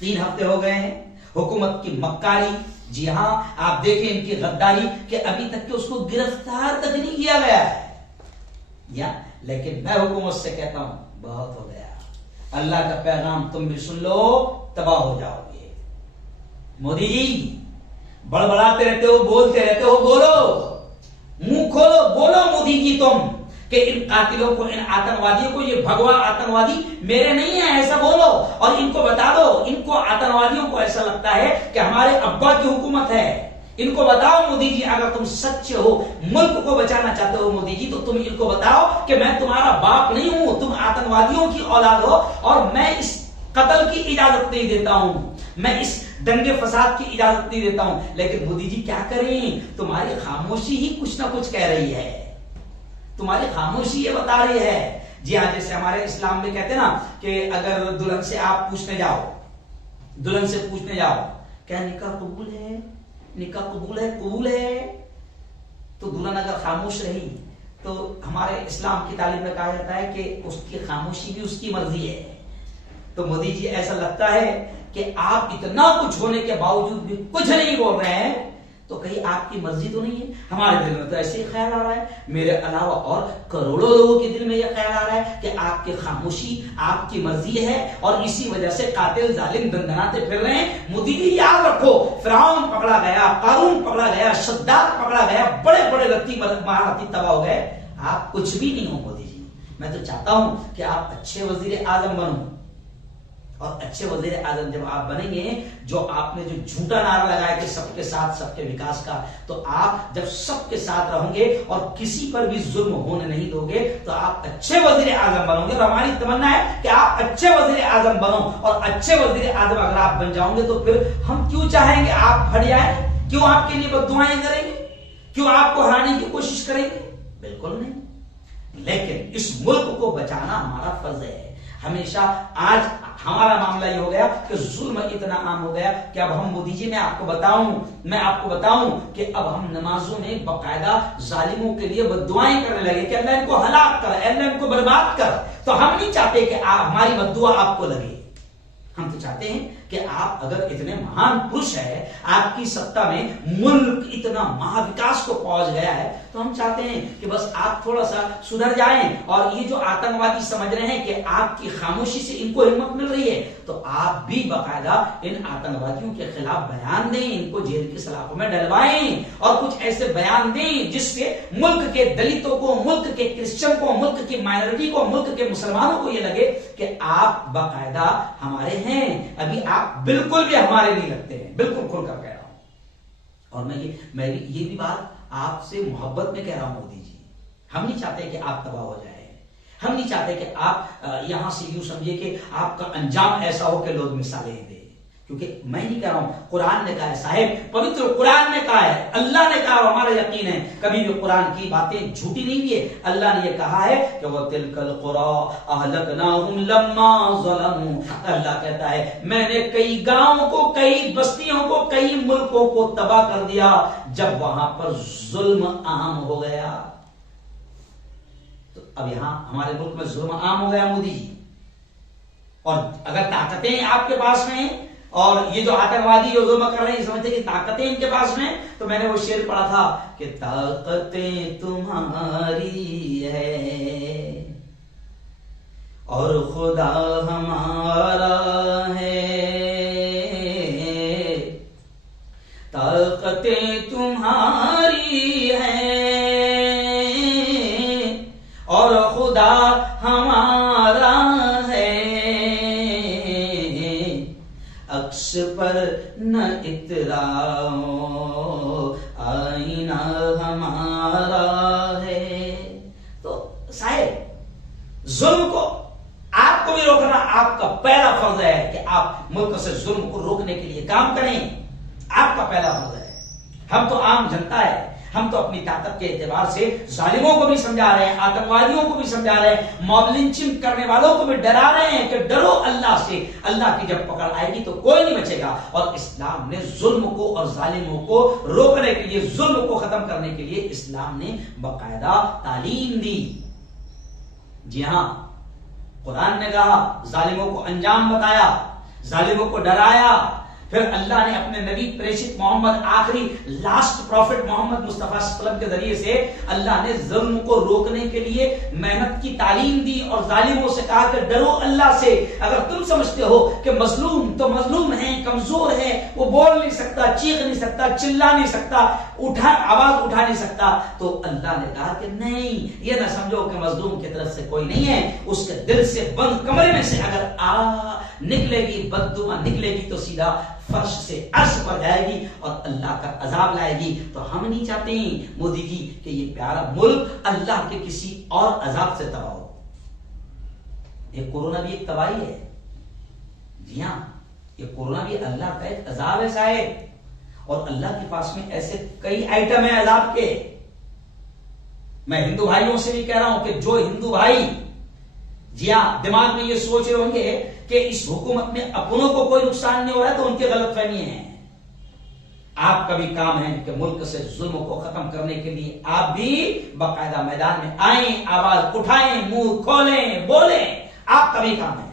3 ہفتے ہو گئے ہیں، حکومت کی مکاری جی ہاں، آپ دیکھیں ان کی غداری کہ ابھی تک کہ اس کو گرفتار تک نہیں کیا گیا ہے، لیکن میں حکومت سے کہتا ہوں بہت ہو گیا، اللہ کا پیغام تم بھی سن لو، تباہ ہو جاؤ گے۔ مودی جی بڑبڑاتے رہتے ہو، بولتے رہتے ہو، بولو، منہ کھولو، بولو مودی جی تم کہ ان قاتلوں کو، ان آتنوادیوں کو، یہ بھگوا آتنوادی میرے نہیں ہیں، ایسا بولو، اور ان کو بتا دو، ان کو آتنوادیوں کو ایسا لگتا ہے کہ ہمارے ابا کی حکومت ہے۔ ان کو بتاؤ مودی جی، اگر تم سچے ہو، ملک کو بچانا چاہتے ہو مودی جی، تو تم ان کو بتاؤ کہ میں تمہارا باپ نہیں ہوں، تم آتنوادیوں کی اولاد ہو، اور میں اس قتل کی اجازت نہیں دیتا ہوں، میں اس دنگے فساد کی اجازت نہیں دیتا ہوں۔ لیکن مودی جی کیا کریں، تمہاری خاموشی ہی کچھ نہ کچھ کہہ رہی ہے، تمہاری خاموشی یہ بتا رہی ہے۔ جی ہاں، جیسے ہمارے اسلام میں کہتے ہیں نا کہ اگر دلہن سے آپ پوچھنے جاؤ، دلہن سے پوچھنے جاؤ کیا نکاح قبول ہے، نکاح قبول ہے، قبول ہے، تو دلہن اگر خاموش رہی تو ہمارے اسلام کی تعلیم میں کہا جاتا ہے کہ اس کی خاموشی بھی اس کی مرضی ہے۔ تو مودی جی ایسا لگتا ہے کہ آپ اتنا کچھ ہونے کے باوجود بھی کچھ نہیں بول رہے ہیں، تو کہیں آپ کی مرضی تو نہیں ہے؟ ہمارے دل میں تو ایسے ہی خیال آ رہا ہے، میرے علاوہ اور کروڑوں لوگوں کے دل میں یہ خیال آ رہا ہے کہ آپ کی خاموشی آپ کی مرضی ہے، اور اسی وجہ سے قاتل ظالم دندناتے پھر رہے ہیں۔ مودی جی یاد رکھو، فرعون پکڑا گیا، قارون پکڑا گیا، شداد پکڑا گیا، بڑے بڑے لتی مہاراتی تباہ ہو گئے، آپ کچھ بھی نہیں ہو مودی جی۔ میں تو چاہتا ہوں کہ آپ اچھے وزیر اعظم بنو، اور اچھے وزیر اعظم جب آپ بنیں گے، جو آپ نے جو جھوٹا نعرہ لگایا کہ سب کے ساتھ سب کے وکاس کا، تو آپ جب سب کے ساتھ رہو گے اور کسی پر بھی ظلم ہونے نہیں دو گے تو آپ اچھے وزیر اعظم بنو گے۔ اور ہماری تمنا ہے کہ آپ اچھے وزیر اعظم بنو، اور اچھے وزیر اعظم اگر آپ بن جاؤں گے تو پھر ہم کیوں چاہیں گے آپ ہٹ جائیں؟ کیوں آپ کے لیے بد دعائیں کریں گے؟ کیوں آپ کو ہرانے کی کوشش کریں گے؟ بالکل نہیں۔ لیکن اس ملک کو بچانا ہمارا فرض ہے۔ ہمیشہ آج ہمارا معاملہ یہ ہو گیا کہ ظلم اتنا عام ہو گیا کہ اب ہم مودی جی میں آپ کو بتاؤں کہ اب ہم نمازوں میں باقاعدہ ظالموں کے لیے بد دعائیں کرنے لگے کہ اللہ ان کو ہلاک کر، اللہ ان کو برباد کر۔ تو ہم نہیں چاہتے کہ ہماری بد دعا آپ کو لگے، ہم تو چاہتے ہیں کہ آپ اگر اتنے مہان پروش ہے، آپ کی سطح میں ملک اتنا مہاوکاس کو پہنچ گیا ہے، تو ہم چاہتے ہیں کہ بس آپ تھوڑا سا سدھر جائیں، اور یہ جو آتنکوادی سمجھ رہے ہیں کہ آپ کی خاموشی سے ان کو ہمت مل رہی ہے، تو آپ بھی باقاعدہ ان آتنکوادیوں کے خلاف بیان دیں، ان کو جیل کی سلاخوں میں ڈلوائیں، اور کچھ ایسے بیان دیں جس سے ملک کے دلتوں کو، ملک کے کرسچن کو، ملک کی مائنورٹی کو، ملک کے مسلمانوں کو یہ لگے کہ آپ باقاعدہ ہمارے ہیں، ابھی آپ بالکل بھی ہمارے نہیں لگتے ہیں، بالکل کھل کر کہہ رہا ہوں۔ اور میں یہ بھی بات آپ سے محبت میں کہہ رہا ہوں مودی جی، ہم نہیں چاہتے کہ آپ تباہ ہو جائیں، ہم نہیں چاہتے کہ آپ یہاں سے یوں سمجھے کہ آپ کا انجام ایسا ہو کہ لوگ مثالیں دیں، کیونکہ میں نہیں کہہ رہا ہوں، قرآن نے کہا ہے صاحب، پوتر قرآن نے کہا ہے، اللہ نے کہا، ہمارا یقین ہے کبھی بھی قرآن کی باتیں جھوٹی نہیں ہوئی ہے۔ اللہ نے یہ کہا ہے کہ وَتِلْكَ الْقُرَىٰ أَهْلَكْنَاهُمْ لَمَّا ظَلَمُوا، اللہ کہتا ہے میں نے کئی گاؤں کو، کئی بستیوں کو، کئی ملکوں کو تباہ کر دیا جب وہاں پر ظلم عام ہو گیا۔ تو اب یہاں ہمارے ملک میں ظلم عام ہو گیا مودی جی، اور اگر طاقتیں آپ کے پاس میں، اور یہ جو آتنکوادی جو ظلم کر رہے ہیں سمجھتے کہ طاقتیں ان کے پاس میں، تو میں نے وہ شعر پڑھا تھا کہ طاقتیں تمہاری ہے اور خدا ہمارا ہے، طاقتیں تمہاری ہے اور خدا ہمارا ہے، عکس پر نہ اتراؤ آئینہ ہمارا ہے۔ تو صاحب ظلم کو آپ کو بھی روکنا آپ کا پہلا فرض ہے کہ آپ ملک سے ظلم کو روکنے کے لیے کام کریں، آپ کا پہلا فرض ہے۔ ہم تو عام جنتا ہے، ہم تو اپنی طاقت کے اعتبار سے ظالموں کو بھی سمجھا رہے ہیں، آتنکوادیوں کو بھی سمجھا رہے ہیں، موب لنچنگ کرنے والوں کو بھی ڈرا رہے ہیں کہ ڈرو اللہ سے، اللہ کی جب پکڑ آئے گی تو کوئی نہیں بچے گا۔ اور اسلام نے ظلم کو اور ظالموں کو روکنے کے لیے، ظلم کو ختم کرنے کے لیے اسلام نے باقاعدہ تعلیم دی۔ جی ہاں، قرآن نے کہا، ظالموں کو انجام بتایا، ظالموں کو ڈرایا، پھر اللہ نے اپنے نبی پریشت محمد آخری لاسٹ پروفٹ محمد مصطفیٰ صلی اللہ علیہ وسلم کے ذریعے سے اللہ نے ظلم کو روکنے کے لیے محنت کی تعلیم دی اور ظالموں سے کہا کہ ڈرو اللہ سے. اگر تم سمجھتے ہو کہ مظلوم تو مظلوم ہے، کمزور ہے، وہ بول نہیں سکتا، چیخ نہیں سکتا، چلا نہیں سکتا، آواز اٹھا نہیں سکتا، تو اللہ نے کہا کہ نہیں، یہ نہ سمجھو کہ مظلوم کی طرف سے کوئی نہیں ہے. اس کے دل سے بند کمرے میں سے اگر نکلے گی بد دعا نکلے گی تو سیدھا فرش سے عرش پر جائے گی اور اللہ کا عذاب لائے گی. تو ہم نہیں چاہتے ہیں مودی جی کہ یہ پیارا ملک اللہ کے کسی اور عذاب سے تباہ ہو. یہ کورونا بھی ایک تباہی ہے. جی ہاں، یہ کورونا بھی اللہ کا ایک عذاب ہے صاحب. اور اللہ کے پاس میں ایسے کئی آئٹم ہیں عذاب کے. میں ہندو بھائیوں سے بھی کہہ رہا ہوں کہ جو ہندو بھائی جی ہاں دماغ میں یہ سوچ رہے ہوں گے کہ اس حکومت میں اپنوں کو کوئی نقصان نہیں ہو رہا ہے، تو ان کی غلط فہمی ہے. آپ کا بھی کام ہے کہ ملک سے ظلم کو ختم کرنے کے لیے آپ بھی باقاعدہ میدان میں آئیں، آواز اٹھائیں، منہ کھولیں، بولیں. آپ کا بھی کام ہے.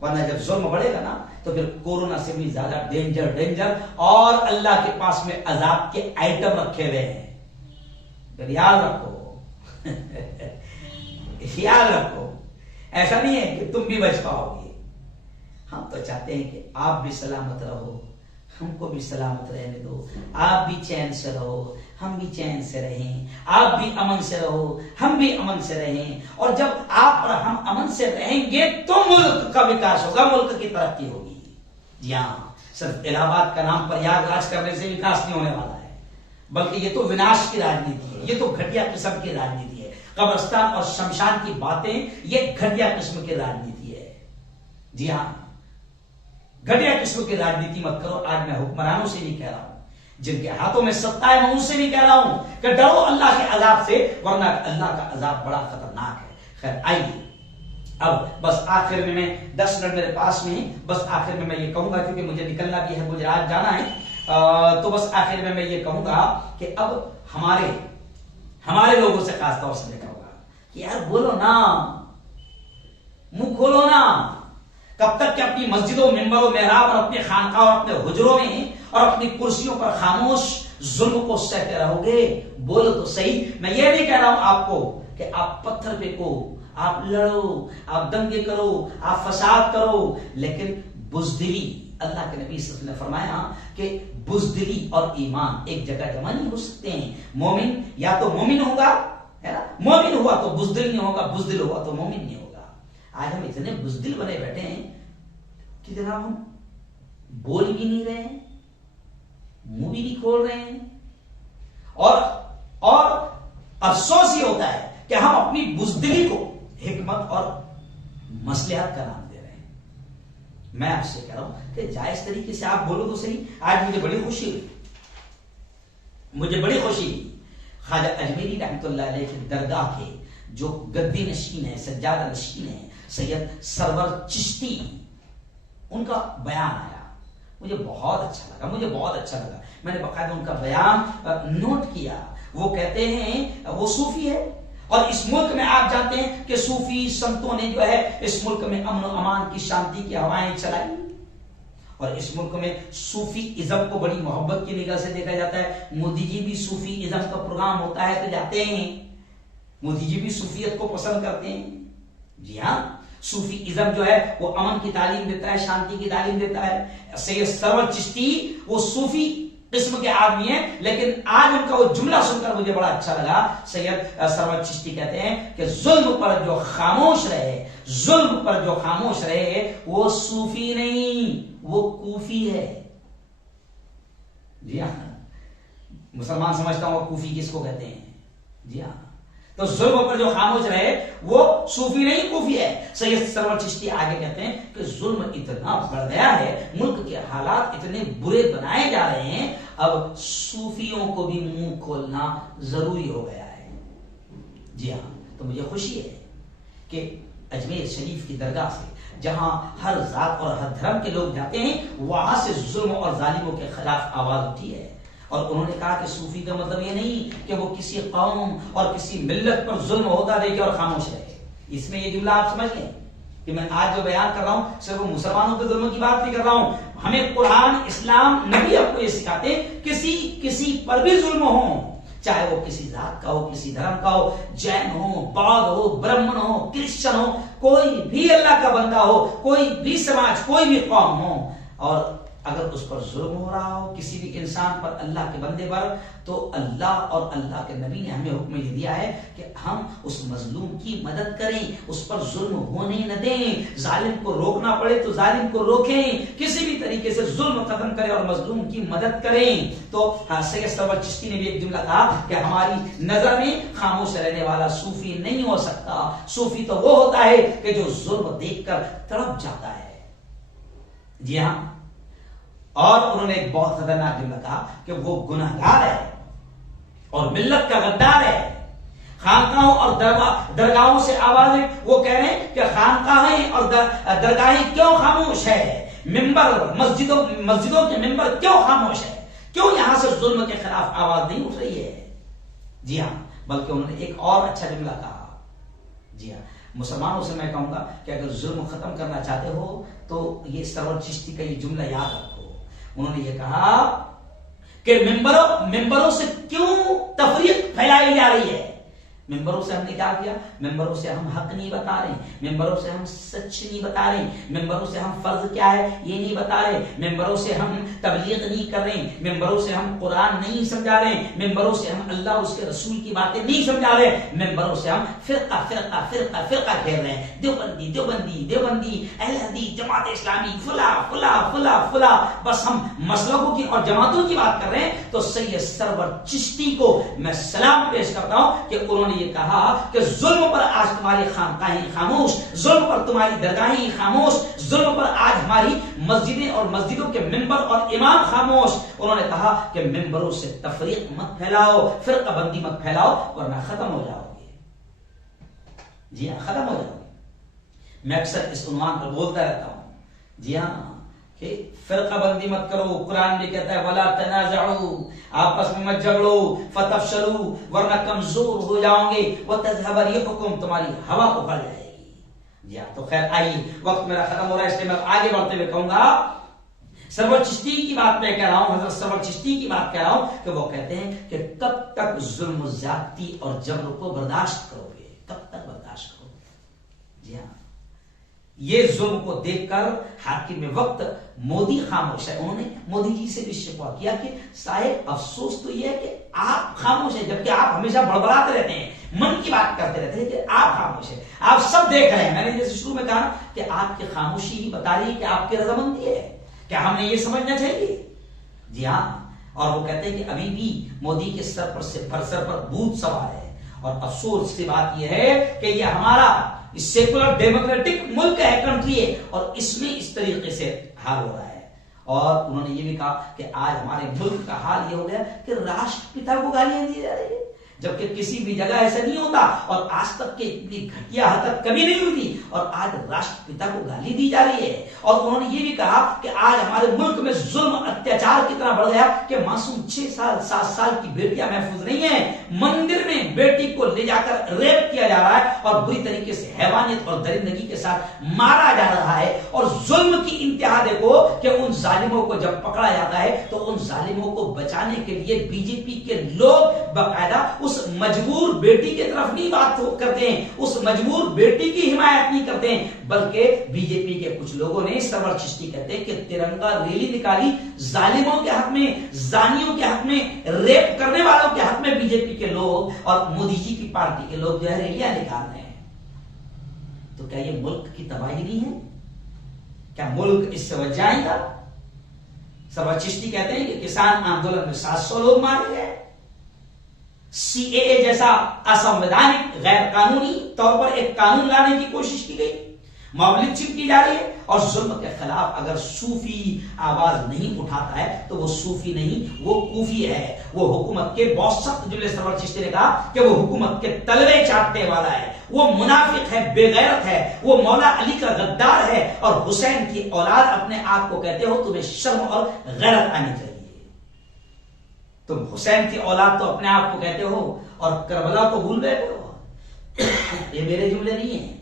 ورنہ جب ظلم بڑھے گا نا تو پھر کورونا سے بھی زیادہ ڈینجر اور اللہ کے پاس میں عذاب کے آئٹم رکھے ہوئے ہیں. پھر یاد رکھو خیال رکھو. ایسا نہیں ہے کہ تم بھی بچ پاؤ گے. ہم تو چاہتے ہیں کہ آپ بھی سلامت رہو، ہم کو بھی سلامت رہنے دو. آپ بھی چین سے رہو، ہم بھی چین سے رہیں. آپ بھی امن سے رہو، ہم بھی امن سے رہیں. اور جب آپ اور ہم امن سے رہیں گے تو ملک کا وکاس ہوگا، ملک کی ترقی ہوگی. جی ہاں، صرف الہ آباد کا نام پر یاد راج کرنے سے وکاس نہیں ہونے والا ہے، بلکہ یہ تو وناش کی راجنیتی ہے. یہ تو گھٹیا قسم کی راجنیتی ہے. قبرستان اور شمشان کی باتیں یہ گھٹیا قسم کی راجنیتی ہے. جی ہاں، گھٹیا قسم کی راجنیتی مت کرو. آج میں حکمرانوں سے بھی کہہ رہا ہوں، جن کے ہاتھوں میں ستا ہے، میں ان سے بھی کہہ رہا ہوں کہ ڈرو اللہ کے عذاب سے، ورنہ اللہ کا عذاب بڑا خطرناک ہے. خیر آئیے اب بس آخر میں 10 منٹ میرے پاس میں، بس آخر میں یہ کہوں گا کیونکہ مجھے نکلنا بھی ہے، گجرات جانا ہے. تو بس آخر میں یہ کہوں گا کہ اب ہمارے لوگوں سے خاص طور سے کہوں گا کہ یار بولو نا، منہ کھولو نا. کب تک کہ اپنی مسجدوں، ممبر و محراب اور اپنے خانقاہ اور اپنے حجروں میں اور اپنی کرسیوں پر خاموش ظلم کو سہتے رہو گے؟ بولو تو صحیح. میں یہ نہیں کہہ رہا ہوں آپ کو کہ آپ پتھر پھینکو، آپ لڑو، آپ دنگے کرو، آپ فساد کرو، لیکن بزدلی، اللہ کے نبی صلی اللہ علیہ وسلم نے فرمایا کہ بزدلی اور ایمان ایک جگہ جمع نہیں ہو سکتے ہیں. مومن یا تو مومن ہوگا، ہے نا، مومن ہوا تو بزدل نہیں ہوگا، بزدل ہوا تو مومن نہیں ہوگا. آج ہم اتنے بزدل بنے بیٹھے ہیں کہ جناب ہم بول بھی نہیں رہے ہیں، منہ بھی نہیں کھول رہے ہیں، اور افسوس یہ ہوتا ہے کہ ہم اپنی بزدلی کو حکمت اور مصلحت کا نام دے رہے ہیں. میں آپ سے کہہ رہا ہوں کہ جائز طریقے سے آپ بولو تو صحیح. آج مجھے بڑی خوشی ہوئی، خواجہ اجمیری رحمت اللہ علیہ کے درگاہ کے جو گدی نشین ہے، سجادہ نشین ہے، سید سرور چشتی، ان کا بیان آیا. مجھے بہت اچھا لگا. میں نے باقاعدہ ان کا بیان نوٹ کیا. وہ کہتے ہیں وہ صوفی ہے، اور اس ملک میں آپ جانتے ہیں کہ صوفی سنتوں نے جو ہے اس ملک میں امن و امان کی، شانتی کی ہوائیں چلائی. اور اس ملک میں صوفی ازم کو بڑی محبت کی نگاہ سے دیکھا جاتا ہے. مودی جی بھی صوفی ازم کا پروگرام ہوتا ہے تو جاتے ہیں. مودی جی بھی صوفیت کو پسند کرتے ہیں. جی ہاں، صوفی ازم جو ہے وہ امن کی تعلیم دیتا ہے، شانتی کی تعلیم دیتا ہے. سید سرور چشتی وہ صوفی قسم کے آدمی ہیں، لیکن آج ان کا وہ جملہ سن کر مجھے بڑا اچھا لگا. سید سرور چشتی کہتے ہیں کہ ظلم پر جو خاموش رہے وہ صوفی نہیں، وہ کوفی ہے. جی ہاں، مسلمان سمجھتا ہوں وہ کوفی کس کو کہتے ہیں. جی ہاں، تو ظلم پر جو خاموش رہے وہ صوفی نہیں، کوفی ہے. سید سرور چشتی آگے کہتے ہیں کہ ظلم اتنا بڑھ گیا ہے، ملک کے حالات اتنے برے بنائے جا رہے ہیں، اب صوفیوں کو بھی منہ کھولنا ضروری ہو گیا ہے. جی ہاں، تو مجھے خوشی ہے کہ اجمیر شریف کی درگاہ سے، جہاں ہر ذات اور ہر دھرم کے لوگ جاتے ہیں، وہاں سے ظلم اور ظالموں کے خلاف آواز اٹھی ہے. اور انہوں نے کہا کہ صوفی کا مطلب یہ نہیں کہ وہ کسی قوم اور کسی ملت پر ظلم ہوتا دیکھے اور خاموش رہے. اس میں یہ جملہ آپ سمجھ لیں کہ میں آج جو بیان کر رہا ہوں صرف مسلمانوں کے ظلم کی بات نہیں کر رہا ہوں. ہمیں قرآن، اسلام، نبی آپ کو یہ سکھاتے ہیں کسی پر بھی ظلم ہو، چاہے وہ کسی ذات کا ہو، کسی دھرم کا ہو، جین ہو، بودھ ہو، برہمن ہو، کرسچن ہو، کوئی بھی اللہ کا بندہ ہو، کوئی بھی سماج، کوئی بھی قوم ہو، اور اگر اس پر ظلم ہو رہا ہو کسی بھی انسان پر، اللہ کے بندے پر، تو اللہ اور اللہ کے نبی نے ہمیں حکم یہ دیا ہے کہ ہم اس مظلوم کی مدد کریں، اس پر ظلم ہونے نہ دیں. ظالم کو روکنا پڑے تو ظالم کو روکیں، کسی بھی طریقے سے ظلم ختم کریں اور مظلوم کی مدد کریں. تو سید سرور چشتی نے بھی ایک جملہ کہا کہ ہماری نظر میں خاموش رہنے والا صوفی نہیں ہو سکتا. صوفی تو وہ ہوتا ہے کہ جو ظلم دیکھ کر تڑپ جاتا ہے. جی ہاں. اور انہوں نے ایک بہت خطرناک جملہ کہا کہ وہ گناہگار ہے اور ملت کا غدار ہے. خانقاہوں اور درگاہوں سے آوازیں، وہ کہہ رہے ہیں کہ خانقاہیں اور درگاہیں کیوں خاموش ہے، ممبر مسجدوں کے ممبر کیوں خاموش ہے، کیوں یہاں سے ظلم کے خلاف آواز نہیں اٹھ رہی ہے. جی ہاں. بلکہ انہوں نے ایک اور اچھا جملہ کہا. جی ہاں. مسلمانوں سے میں کہوں گا کہ اگر ظلم ختم کرنا چاہتے ہو تو یہ سرور چشتی کا یہ جملہ یاد رکھو. انہوں نے یہ کہا کہ ممبروں سے کیوں تفریق پھیلائی جا رہی ہے. ممبروں سے ہم نے کیا کیا؟ ممبروں سے ہم حق نہیں بتا رہے، ممبروں سے ہم سچ نہیں بتا رہے، ممبروں سے ہم فرض کیا ہے یہ نہیں بتا رہے، ممبروں سے ہم تبلیغ نہیں کر رہے، ممبروں سے ہم قرآن نہیں سمجھا رہے، ممبروں سے ہم اللہ اور اس کے رسول کی باتیں نہیں سمجھا رہے، ممبروں سے ہم فرقہ فرقہ فرقہ فرقہ کہہ رہے ہیں، دیوبندی دیوبندی دیوبندی، اہل حدیث، جماعت اسلامی، فلاں فلاں فلاں فلاں، بس ہم مسلکوں کی اور جماعتوں کی بات کر رہے ہیں. تو سید سرور چشتی کو میں سلام پیش کرتا ہوں کہ انہوں نے یہ کہا کہ ظلم پر آج تمہاری خانقاہیں خاموش، ظلم پر تمہاری درگاہیں خاموش، ظلم پر آج ہماری مسجدیں اور مسجدوں کے ممبر اور امام خاموش. انہوں نے کہا کہ ممبروں سے تفریق مت پھیلاؤ، فرقہ بندی مت پھیلاؤ، ورنہ ختم ہو جاؤ گے. جی ہاں، ختم ہو جاؤ گے. میں اکثر اس عنوان پر بولتا رہتا ہوں. جی ہاں، کہ فرقہ بندی مت کرو. قرآن بھی کہتا ہے وَلَا تَنَازَعُوا، آپس میں مت جھگڑو، فَتَفْشَلُوا، ورنہ کمزور ہو جاؤ گے، وَتَذْهَبَ رِيحُكُمْ، تمہاری ہوا اکھڑ جائے گی. جی ہاں. تو خیر آئیے، وقت میرا ختم ہو رہا ہے، اس لیے میں آگے بڑھتے ہوئے کہوں گا سرور چشتی کی بات میں کہہ رہا ہوں، حضرت سرور چشتی کی بات کہہ رہا ہوں کہ وہ کہتے ہیں کہ کب تک ظلم و زیادتی اور جبر کو برداشت کرو گے، کب تک برداشت کرو گے. جی ہاں. یہ ظلم کو دیکھ کر حاکم وقت مودی خاموش ہے. انہوں نے مودی جی سے بھی شکوہ کیا کہ صاحب افسوس تو یہ ہے کہ آپ خاموش ہیں، جبکہ آپ ہمیشہ بڑبڑاتے رہتے ہیں، من کی بات کرتے رہتے ہیں، کہ آپ خاموش ہیں، آپ سب دیکھ رہے ہیں. میں نے جیسے شروع میں کہا کہ آپ کی خاموشی ہی بتا رہی ہے کہ آپ کی رضامندی ہے. کیا ہم نے یہ سمجھنا چاہیے؟ جی ہاں. اور وہ کہتے ہیں کہ ابھی بھی مودی کے سر پر بھوت سوار ہے، اور افسوس کی بات یہ ہے کہ یہ ہمارا سیکولر ڈیموکریٹک ملک ہے، کنٹری ہے، اور اس میں اس طریقے سے حال ہو رہا ہے. اور انہوں نے یہ بھی کہا کہ آج ہمارے ملک کا حال یہ ہو گیا کہ راشٹر پتا کو گالیاں دی جا رہی ہے، جبکہ کسی بھی جگہ ایسا نہیں ہوتا، اور آج تک کے اتنی گھٹیا حرکت کبھی نہیں ہوئی تھی، اور آج راشٹر پتا کو گالی دی جا رہی ہے. اور انہوں نے یہ بھی کہا کہ آج ہمارے ملک میں ظلم اتیاچار کتنا بڑھ گیا کہ معصوم 6 سال 7 سال کی بیٹیاں محفوظ نہیں ہیں. مندر میں بیٹی کو لے جا کر ریپ کیا جا رہا ہے، اور بری طریقے سے حیوانیت اور درندگی کے ساتھ مارا جا رہا ہے. اور ظلم کی انتہا دیکھو کہ ان ظالموں کو جب پکڑا جاتا ہے تو ان ظالموں کو بچانے کے لیے بی جے پی کے لوگ باقاعدہ اس مجبور بیٹی کی طرف نہیں بات کرتے ہیں، اس مجبور بیٹی کی حمایت نہیں کرتے ہیں، بلکہ بی جے پی کے کچھ لوگوں نے، سرور چشتی کہتے ہیں کہ ترنگا ریلی نکالی ظالموں کے حق میں، زانیوں کے حق میں، ریپ کرنے والوں کے حق میں. بی جے پی کے لوگ اور مودی جی کی پارٹی کے لوگ جو ہے ریلیاں نکال رہے ہیں. تو کیا یہ ملک کی تباہی نہیں ہے؟ کیا ملک اس سے بچ جائے گا؟ سرور چشتی کہتے ہیں کہ کسان آندولن میں 700 لوگ مارے گئے، سی اے اے جیسا اسمویدھانک غیر قانونی طور پر ایک قانون لانے کی کوشش کی گئی، موب لنچنگ کی جا رہی ہے. اور ظلم کے خلاف اگر صوفی آواز نہیں اٹھاتا ہے تو وہ صوفی نہیں، وہ کوفی ہے. وہ حکومت کے بہت سخت جملے سرور چشتی نے کہا کہ وہ حکومت کے تلوے چاٹنے والا ہے، وہ منافق ہے، بے غیرت ہے، وہ مولا علی کا غدار ہے. اور حسین کی اولاد اپنے آپ کو کہتے ہو، تمہیں شرم اور غیرت آنی چاہیے. تم حسین کی اولاد تو اپنے آپ کو کہتے ہو اور کربلا کو بھول بیٹھے ہو. یہ میرے جملے نہیں ہیں.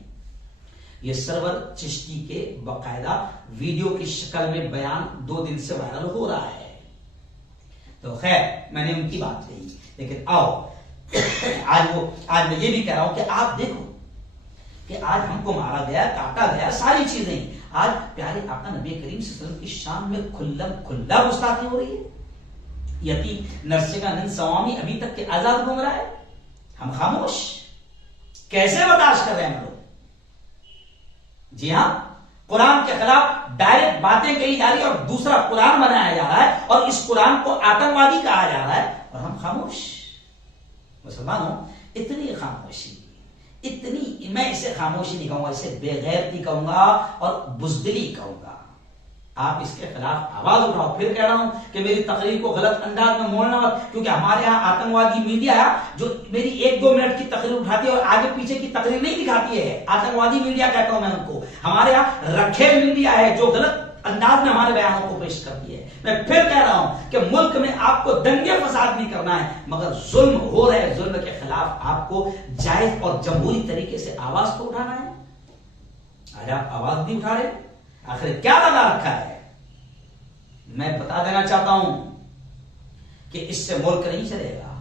یہ سرور چشتی کے باقاعدہ ویڈیو کی شکل میں بیان 2 دن سے وائرل ہو رہا ہے. تو خیر میں نے ان کی بات کہی، لیکن آؤ آج میں یہ بھی کہہ رہا ہوں کہ آپ دیکھو کہ آج ہم کو مارا گیا، کاٹا گیا، ساری چیزیں. آج پیارے آقا نبی کریم صلی اللہ علیہ وسلم کی شان میں کھلا گستاخی ہو رہی ہے. یتیم نرسنگانند سوامی ابھی تک کے آزاد گھوم رہا ہے، ہم خاموش. کیسے برداشت کر رہے ہیں ہم لوگ؟ جی ہاں، قرآن کے خلاف ڈائریکٹ باتیں کہی جا رہی ہے اور دوسرا قرآن بنایا جا رہا ہے اور اس قرآن کو آتنکوادی کہا جا رہا ہے اور ہم خاموش. مسلمانوں اتنی خاموشی، اتنی، میں اسے خاموشی نہیں کہوں گا، اسے بے غیرتی کہوں گا اور بزدلی کہوں گا. آپ اس کے خلاف آواز اٹھاؤ. پھر کہہ رہا ہوں کہ میری تقریر کو غلط انداز میں موڑنا مت، کیونکہ ہمارے ہاں آتنکوادی میڈیا جو میری 1-2 منٹ کی تقریر اٹھاتی ہے اور آگے پیچھے کی تقریر نہیں دکھاتی ہے، آتنکوادی میڈیا کہتا ہوں میں ان کو. ہمارے ہاں رکھیل میڈیا ہے جو غلط انداز میں ہمارے بیانوں کو پیش کرتی ہے. میں پھر کہہ رہا ہوں کہ ملک میں آپ کو دنگے فساد نہیں کرنا ہے، مگر ظلم ہو رہے ظلم کے خلاف آپ کو جائز اور جمہوری طریقے سے آواز تو اٹھانا ہے. آج آپ آواز نہیں اٹھا رہے، آخر کیا لگا رکھا ہے؟ میں بتا دینا چاہتا ہوں کہ اس سے ملک نہیں چلے گا،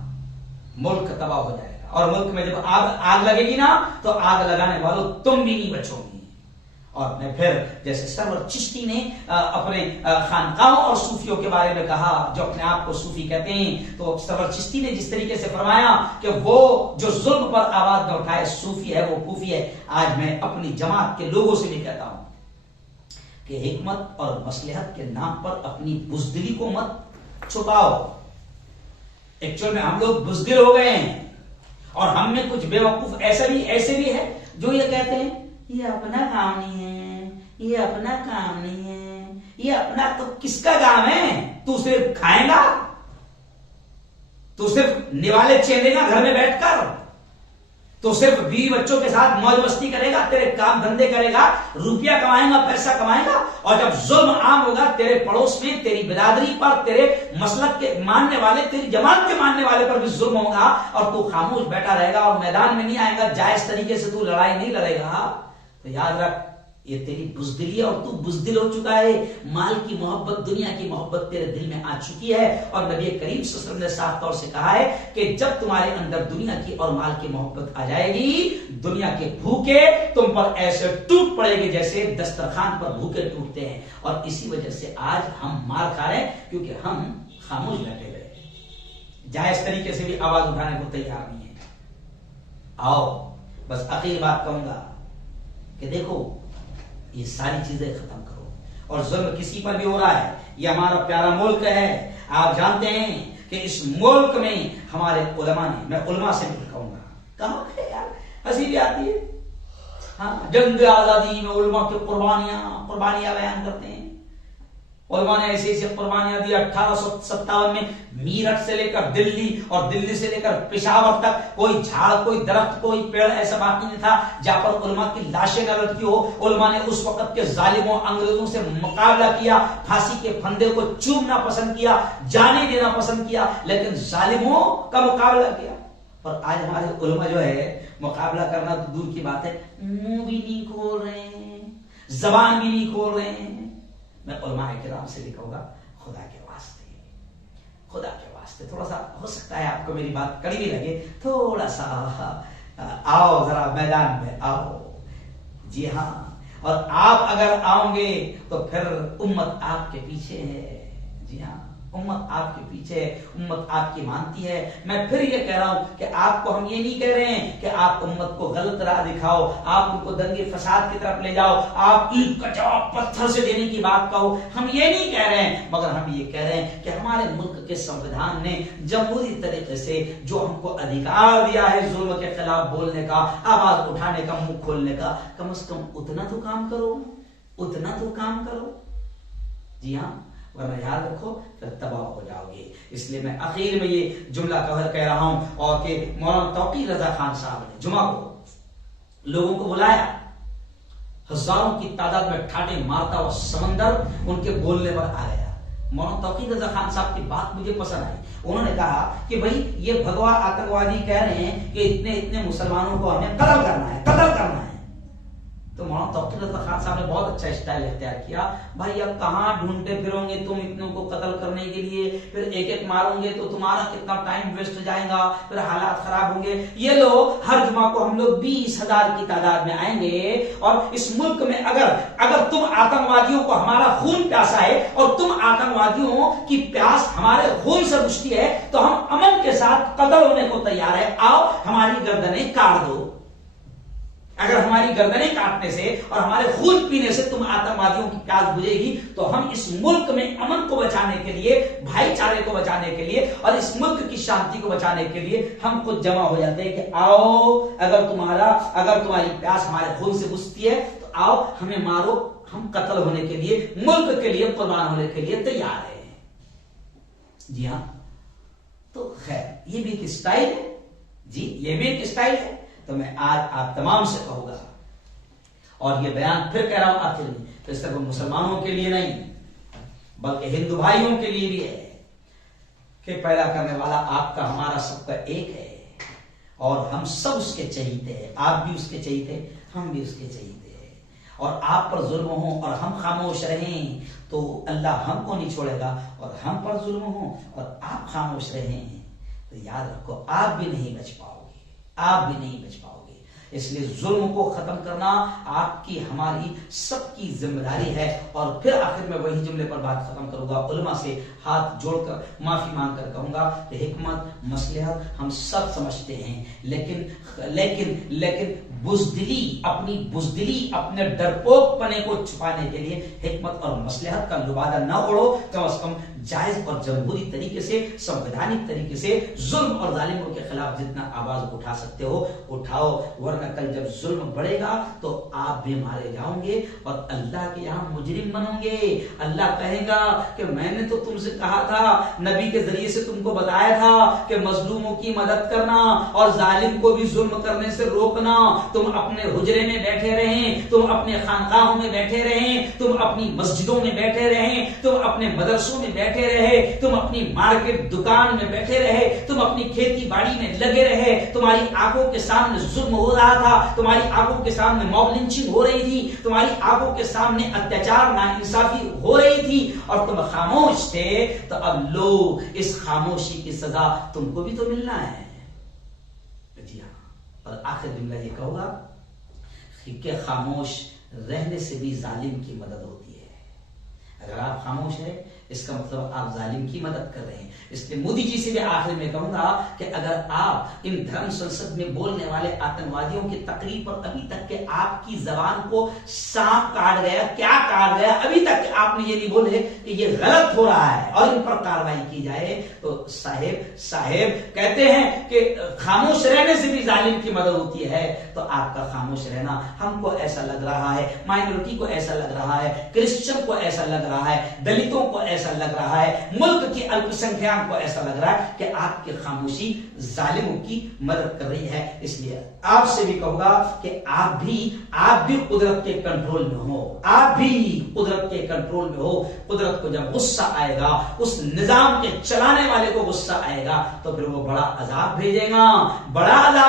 ملک تباہ ہو جائے گا. اور ملک میں جب آگ لگے گی نا تو آگ لگانے والوں تم بھی نہیں بچو گی. اور میں پھر جیسے سرور چشتی نے اپنے خانقاہوں اور صوفیوں کے بارے میں کہا جو اپنے آپ کو صوفی کہتے ہیں، تو سرور چشتی نے جس طریقے سے فرمایا کہ وہ جو ظلم پر آواز نہ اٹھائے صوفی ہے، وہ کوفی ہے. آج میں اپنی جماعت کے لوگوں سے بھی کہتا ہوں کہ حکمت اور مصلحت کے نام پر اپنی بزدلی کو مت چھپاؤ. ایکچوئل میں ہم لوگ بزدل ہو گئے ہیں اور ہم میں کچھ بے وقوف ایسے بھی ہے جو یہ کہتے ہیں یہ اپنا کام نہیں ہے، یہ اپنا کام نہیں ہے، یہ اپنا تو کس کا کام ہے؟ تو صرف کھائے گا، تو صرف نوالے چیندے گا گھر میں بیٹھ کر، تو صرف بیوی بچوں کے ساتھ موج مستی کرے گا، تیرے کام دھندے کرے گا، روپیہ کمائے گا، پیسہ کمائے گا. اور جب ظلم عام ہوگا تیرے پڑوس میں، تیری برادری پر، تیرے مسلک کے ماننے والے، تیری جماعت کے ماننے والے پر بھی ظلم ہوگا اور تو خاموش بیٹھا رہے گا اور میدان میں نہیں آئے گا، جائز طریقے سے تو لڑائی نہیں لڑے گا، تو یاد رکھ یہ تیری بزدلی ہے اور تو بزدل ہو چکا ہے. مال کی محبت، دنیا کی محبت تیرے دل میں آ چکی ہے اور نبی کریم صلی اللہ علیہ وسلم نے صاف طور سے کہا ہے کہ جب تمہارے اندر دنیا کی اور مال کی محبت آ جائے گی، دنیا کے بھوکے تم پر ایسے ٹوٹ پڑے گے جیسے دسترخوان پر بھوکے ٹوٹتے ہیں. اور اسی وجہ سے آج ہم مار کھا رہے ہیں کیونکہ ہم خاموش بیٹھے ہوئے، جائز طریقے سے بھی آواز اٹھانے کو تیار نہیں ہے. آؤ بس آخری بات کہوں گا کہ دیکھو یہ ساری چیزیں ختم کرو. اور ظلم کسی پر بھی ہو رہا ہے، یہ ہمارا پیارا ملک ہے. آپ جانتے ہیں کہ اس ملک میں ہمارے علماء نے، میں علماء سے بھی کہوں گا، کہاں ہے یار، ہنسی بھی آتی ہے. ہاں، جنگ آزادی میں علماء کی قربانیاں بیان کرتے ہیں. علماء نے ایسے قربانیاں دی. 1857 میں میرٹھ سے لے کر دلی اور دلی سے لے کر پشاور تک کوئی جھاڑ، کوئی درخت، کوئی پیڑ ایسا باقی نہیں تھا جہاں پر علماء کی لاشیں نہ لٹکی ہو. علماء نے اس وقت کے ظالموں انگریزوں سے مقابلہ کیا، پھانسی کے پھندے کو چومنا پسند کیا، جانے دینا پسند کیا، لیکن ظالموں کا مقابلہ کیا. اور آج ہمارے علماء جو ہے مقابلہ کرنا تو دور کی بات ہے، منہ بھی نہیں کھول رہے ہیں، زبان بھی نہیں کھول رہے ہیں. میں علماء کرام سے بھی کہوں گا، خدا کے واسطے تھوڑا سا، ہو سکتا ہے آپ کو میری بات کڑی بھی لگے، تھوڑا سا آؤ، ذرا میدان میں آؤ. جی ہاں، اور آپ اگر آؤ گے تو پھر امت آپ کے پیچھے ہے. جی ہاں، امت آپ کے پیچھے ہے، امت آپ کی مانتی ہے. میں پھر یہ کہہ رہا ہوں کہ آپ کو ہم یہ نہیں کہہ رہے ہیں کہ آپ امت کو غلط راہ دکھاؤ، آپ ان کو دنگے فساد کی طرف لے جاؤ، آپ اینٹ کا جواب پتھر سے دینے کی بات کہو. ہم یہ نہیں کہہ رہے ہیں، مگر ہم یہ کہہ رہے ہیں کہ ہمارے ملک کے سنویدھان نے جمہوری طریقے سے جو ہم کو ادھیکار دیا ہے ظلم کے خلاف بولنے کا، آواز اٹھانے کا، منہ کھولنے کا، کم از کم اتنا تو کام کرو، اتنا تو کام کرو. جی ہاں، ورنہ یاد رکھو پھر تباہ ہو جاؤ گے. اس لیے میں آخر میں یہ جملہ کہہ رہا ہوں، اور کہ مولانا توقیر رضا خان صاحب نے جمعہ کو لوگوں کو بلایا، ہزاروں کی تعداد میں ٹھاٹے مارتا ہوا سمندر ان کے بولنے پر آ گیا. مولانا توقیر رضا خان صاحب کی بات مجھے پسند آئی. انہوں نے کہا کہ بھائی یہ بھگوا آتنکوادی کہہ رہے ہیں کہ اتنے مسلمانوں کو ہمیں قتل کرنا ہے. تو مولانا توقیر رضا خان صاحب نے بہت اچھا اسٹائل اختیار کیا. بھائی اب کہاں ڈھونڈتے پھرو گے تم اتنوں کو قتل کرنے کے لیے, پھر ایک ایک ماروں گے تو تمہارا کتنا ٹائم ویسٹ جائے گا, پھر حالات خراب ہوں گے. یہ لو ہر جمعہ کو ہم لوگ 20,000 کی تعداد میں آئیں گے, اور اس ملک میں اگر تم آتنکوادیوں کو ہمارا خون پیاسا ہے اور تم آتنکوادیوں کی پیاس ہمارے خون سے بجھتی ہے تو ہم امن کے ساتھ قتل ہونے کو تیار ہے. آؤ ہماری گردنیں کاٹ دو. اگر ہماری گردنیں کاٹنے سے اور ہمارے خون پینے سے تم آتنکوادیوں کی پیاس بجھے گی تو ہم اس ملک میں امن کو بچانے کے لیے, بھائی چارے کو بچانے کے لیے اور اس ملک کی شانتی کو بچانے کے لیے ہم خود جمع ہو جاتے ہیں کہ آؤ اگر تمہاری پیاس ہمارے خون سے بجھتی ہے تو آؤ ہمیں مارو, ہم قتل ہونے کے لیے, ملک کے لیے قربان ہونے کے لیے تیار ہیں. جی ہاں, تو خیر یہ بھی ایک اسٹائل ہے جی, یہ بھی ایک اسٹائل ہے. تو میں آج آپ تمام سے کہوں گا, اور یہ بیان پھر کہہ رہا ہوں آخر میں, تو اس طرح مسلمانوں کے لیے نہیں بلکہ ہندو بھائیوں کے لیے بھی ہے کہ پیدا کرنے والا آپ کا ہمارا سب کا ایک ہے, اور ہم سب اس کے چہیتے ہیں. آپ بھی اس کے چہیتے, ہم بھی اس کے چہیتے ہیں. اور آپ پر ظلم ہو اور ہم خاموش رہیں تو اللہ ہم کو نہیں چھوڑے گا, اور ہم پر ظلم ہو اور آپ خاموش رہیں تو یاد رکھو آپ بھی نہیں بچ پاؤ, آپ بھی نہیں بچ پاؤ گے. اس لیے ظلم کو ختم کرنا آپ کی ہماری سب کی ذمہ داری ہے. اور پھر آخر میں وہی جملے پر بات ختم کروں گا, علماء سے ہاتھ جوڑ کر معافی مانگ کر کہوں گا کہ حکمت مصلحت ہم سب سمجھتے ہیں, لیکن بزدلی, اپنے ڈرپوک پنے کو چھپانے کے لیے حکمت اور مصلحت کا لبادہ نہ اڑو. کم از کم جائز اور جمہوری طریقے سے, سنویدھانک طریقے سے ظلم اور ظالموں کے خلاف جتنا آواز اٹھا سکتے ہو اٹھاؤ, ورنہ کل جب ظلم بڑھے گا تو آپ بھی مارے جاؤ گے اور اللہ کے یہاں مجرم بنو گے. اللہ کہے گا کہ میں نے تو تم سے کہا تھا, نبی کے ذریعے سے تم کو بتایا تھا کہ مظلوموں کی مدد کرنا اور ظالم کو بھی ظلم کرنے سے روکنا. تم اپنے حجرے میں بیٹھے رہیں, تم اپنے خانقاہوں میں بیٹھے رہیں, تم اپنی مسجدوں میں بیٹھے رہیں, تم اپنے مدرسوں میں بیٹھے رہے, تم اپنی مارکیٹ دکان میں بیٹھے رہے, تم اپنی کھیتی باڑی میں لگے رہے. تمہاری آنکھوں کے سامنے ظلم ہو رہا تھا, تمہاری آنکھوں کے سامنے موب لنچنگ ہو رہی تھی, تمہاری آنکھوں کے سامنے اتیاچار ناانصافی ہو رہی تھی, اور تم خاموش تھے. تو اب لو اس خاموشی کی سزا تم کو بھی تو ملنا ہے. جی ہاں, اور آخر جملہ یہ کہوں گا کہ خاموش رہنے سے بھی ظالم کی مدد ہوتی ہے. اگر آپ خاموش ہیں اس کا مطلب آپ ظالم کی مدد کر رہے ہیں. اس لیے مودی جی سے بھی آخر میں کہوں گا کہ اگر آپ ان دھرم سنسد میں بولنے والے آتنکوادیوں کی تقریر پر ابھی تک کہ آپ کی زبان کو سانپ کاٹ گیا, کیا کاٹ گیا, ابھی تک آپ نے یہ نہیں بولے کہ یہ غلط ہو رہا ہے اور ان پر کارروائی کی جائے, تو صاحب کہتے ہیں کہ خاموش رہنے سے بھی ظالم کی مدد ہوتی ہے. تو آپ کا خاموش رہنا ہم کو ایسا لگ رہا ہے, مائنورٹی کو ایسا لگ رہا ہے, کرسچن کو ایسا لگ رہا ہے, دلتوں کو ایسا لگ رہا ہے, ملک کی الپ سنکھیا کو ایسا لگ رہا ہے کہ آپ کی خاموشی ظالموں کی مدد کر رہی ہے. اس لیے آپ سے بھی کہوں گا کہ آپ بھی قدرت کے کنٹرول میں ہو, آپ بھی قدرت کے کنٹرول میں ہو. قدرت کو جب غصہ آئے گا, اس نظام کے چلانے والے کو غصہ آئے گا, تو پھر وہ بڑا عذاب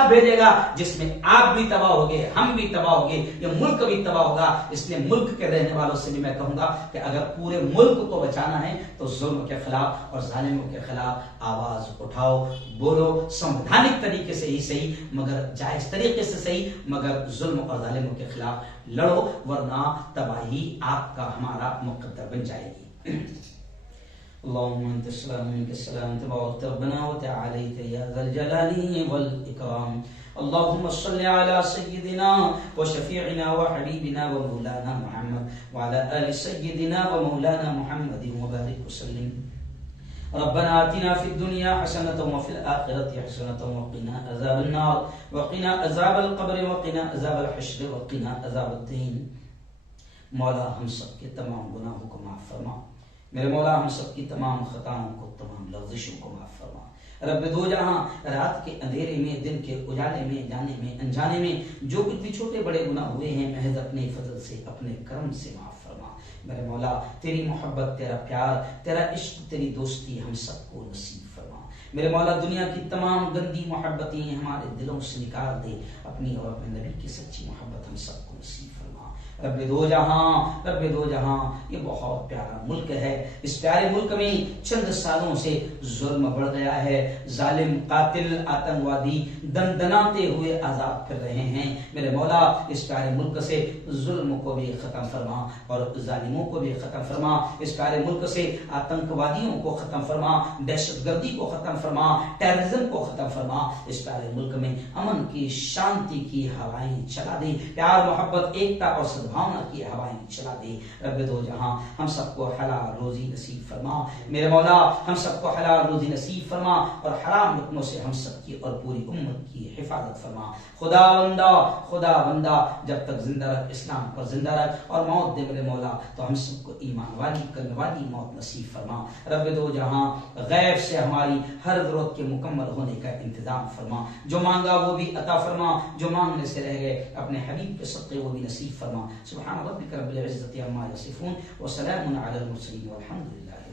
بھیجے گا جس میں آپ بھی تباہ ہوگے, ہم بھی تباہ ہوگے, یہ ملک بھی تباہ ہوگا. اس لیے ملک کے رہنے والوں سے بھی میں کہوں گا کہ اگر پورے ملک کو بچانا ہے تو ظلم کے خلاف اور ظالموں کے خلاف آواز اٹھاؤ, بولو, سنویدھانک طریقے سے ہی صحیح مگر جائز طریقے سے صحیح, مگر ظلم اور ظالموں کے خلاف لڑو, ورنہ تباہی آپ کا ہمارا مقدر بن جائے گی. اللهم انت السلام منك السلام تبارك ربنا وتعاليت يا ذا الجلال والاكرام. اللهم صل على سيدنا وشفيعنا وحبيبنا ومولانا محمد وعلى آل سيدنا ومولانا محمد وبارك وسلم. ربنا آتنا في الدنيا حسنة وفي الآخرة حسنة وقنا عذاب النار وقنا عذاب القبر وقنا عذاب الحشر وقنا عذاب الدين. مولا ہم سب کے تمام گناہوں کو معاف فرما. میرے مولا ہم سب کی تمام خطاؤں کو, تمام لغزشوں کو معاف فرما. رب دو جہاں, رات کے اندھیرے میں, دن کے اجالے میں, جانے میں انجانے میں جو کچھ بھی چھوٹے بڑے گناہ ہوئے ہیں, محض اپنے فضل سے, اپنے کرم سے معاف فرما. میرے مولا تیری محبت, تیرا پیار, تیرا عشق, تیری دوستی ہم سب کو نصیب فرما. میرے مولا دنیا کی تمام گندی محبتیں ہمارے دلوں سے نکال دے, اپنی اور اپنے نبی کی سچی محبت ہم سب کو نصیب فرما. رب دو جہاں، رب دو جہاں، یہ بہت پیارا ملک ہے. اس پیارے ملک میں چند سالوں سے ظلم بڑھ گیا ہے. ظالم، قاتل، آتنکوادی دندناتے ہوئے عذاب کر رہے ہیں. میرے مولا اس پیارے ملک سے ظلم کو بھی ختم فرما اور ظالموں کو بھی ختم فرما. اس پیارے ملک سے آتنکوادیوں کو ختم فرما، دہشت گردی کو ختم فرما، ٹیررزم کو ختم فرما. اس پیارے ملک میں امن کی، شانتی کی ہوائیں چلا دے. پیار، محبت، ایکتا اور سدبھاونا کی ہوائیں چلا دے. رب دو جہاں ہم سب کو حلال روزی نصیب فرما. میرے مولا ہم سب کو حلال روزی نصیب فرما اور حرام لقموں سے ہم سب کی اور پوری امت کی حفاظت فرما. خدا بندہ، خدا بندہ جب تک زندہ رکھ، اسلام پر زندہ رکھ اور موت دے میرے مولا تو ہم سب کو ایمان والی، کلمہ والی موت نصیب فرما. رب دو جہاں غیب سے ہماری ہر ضرورت کے مکمل ہونے کا انتظام فرما. جو مانگا وہ بھی عطا فرما، جو مانگنے سے رہ گئے اپنے حبیب کے صدقے وہ بھی نصیب فرما. سبحان ربک رب العزت عما یصفون وسلام علی المرسلین والحمد للہ.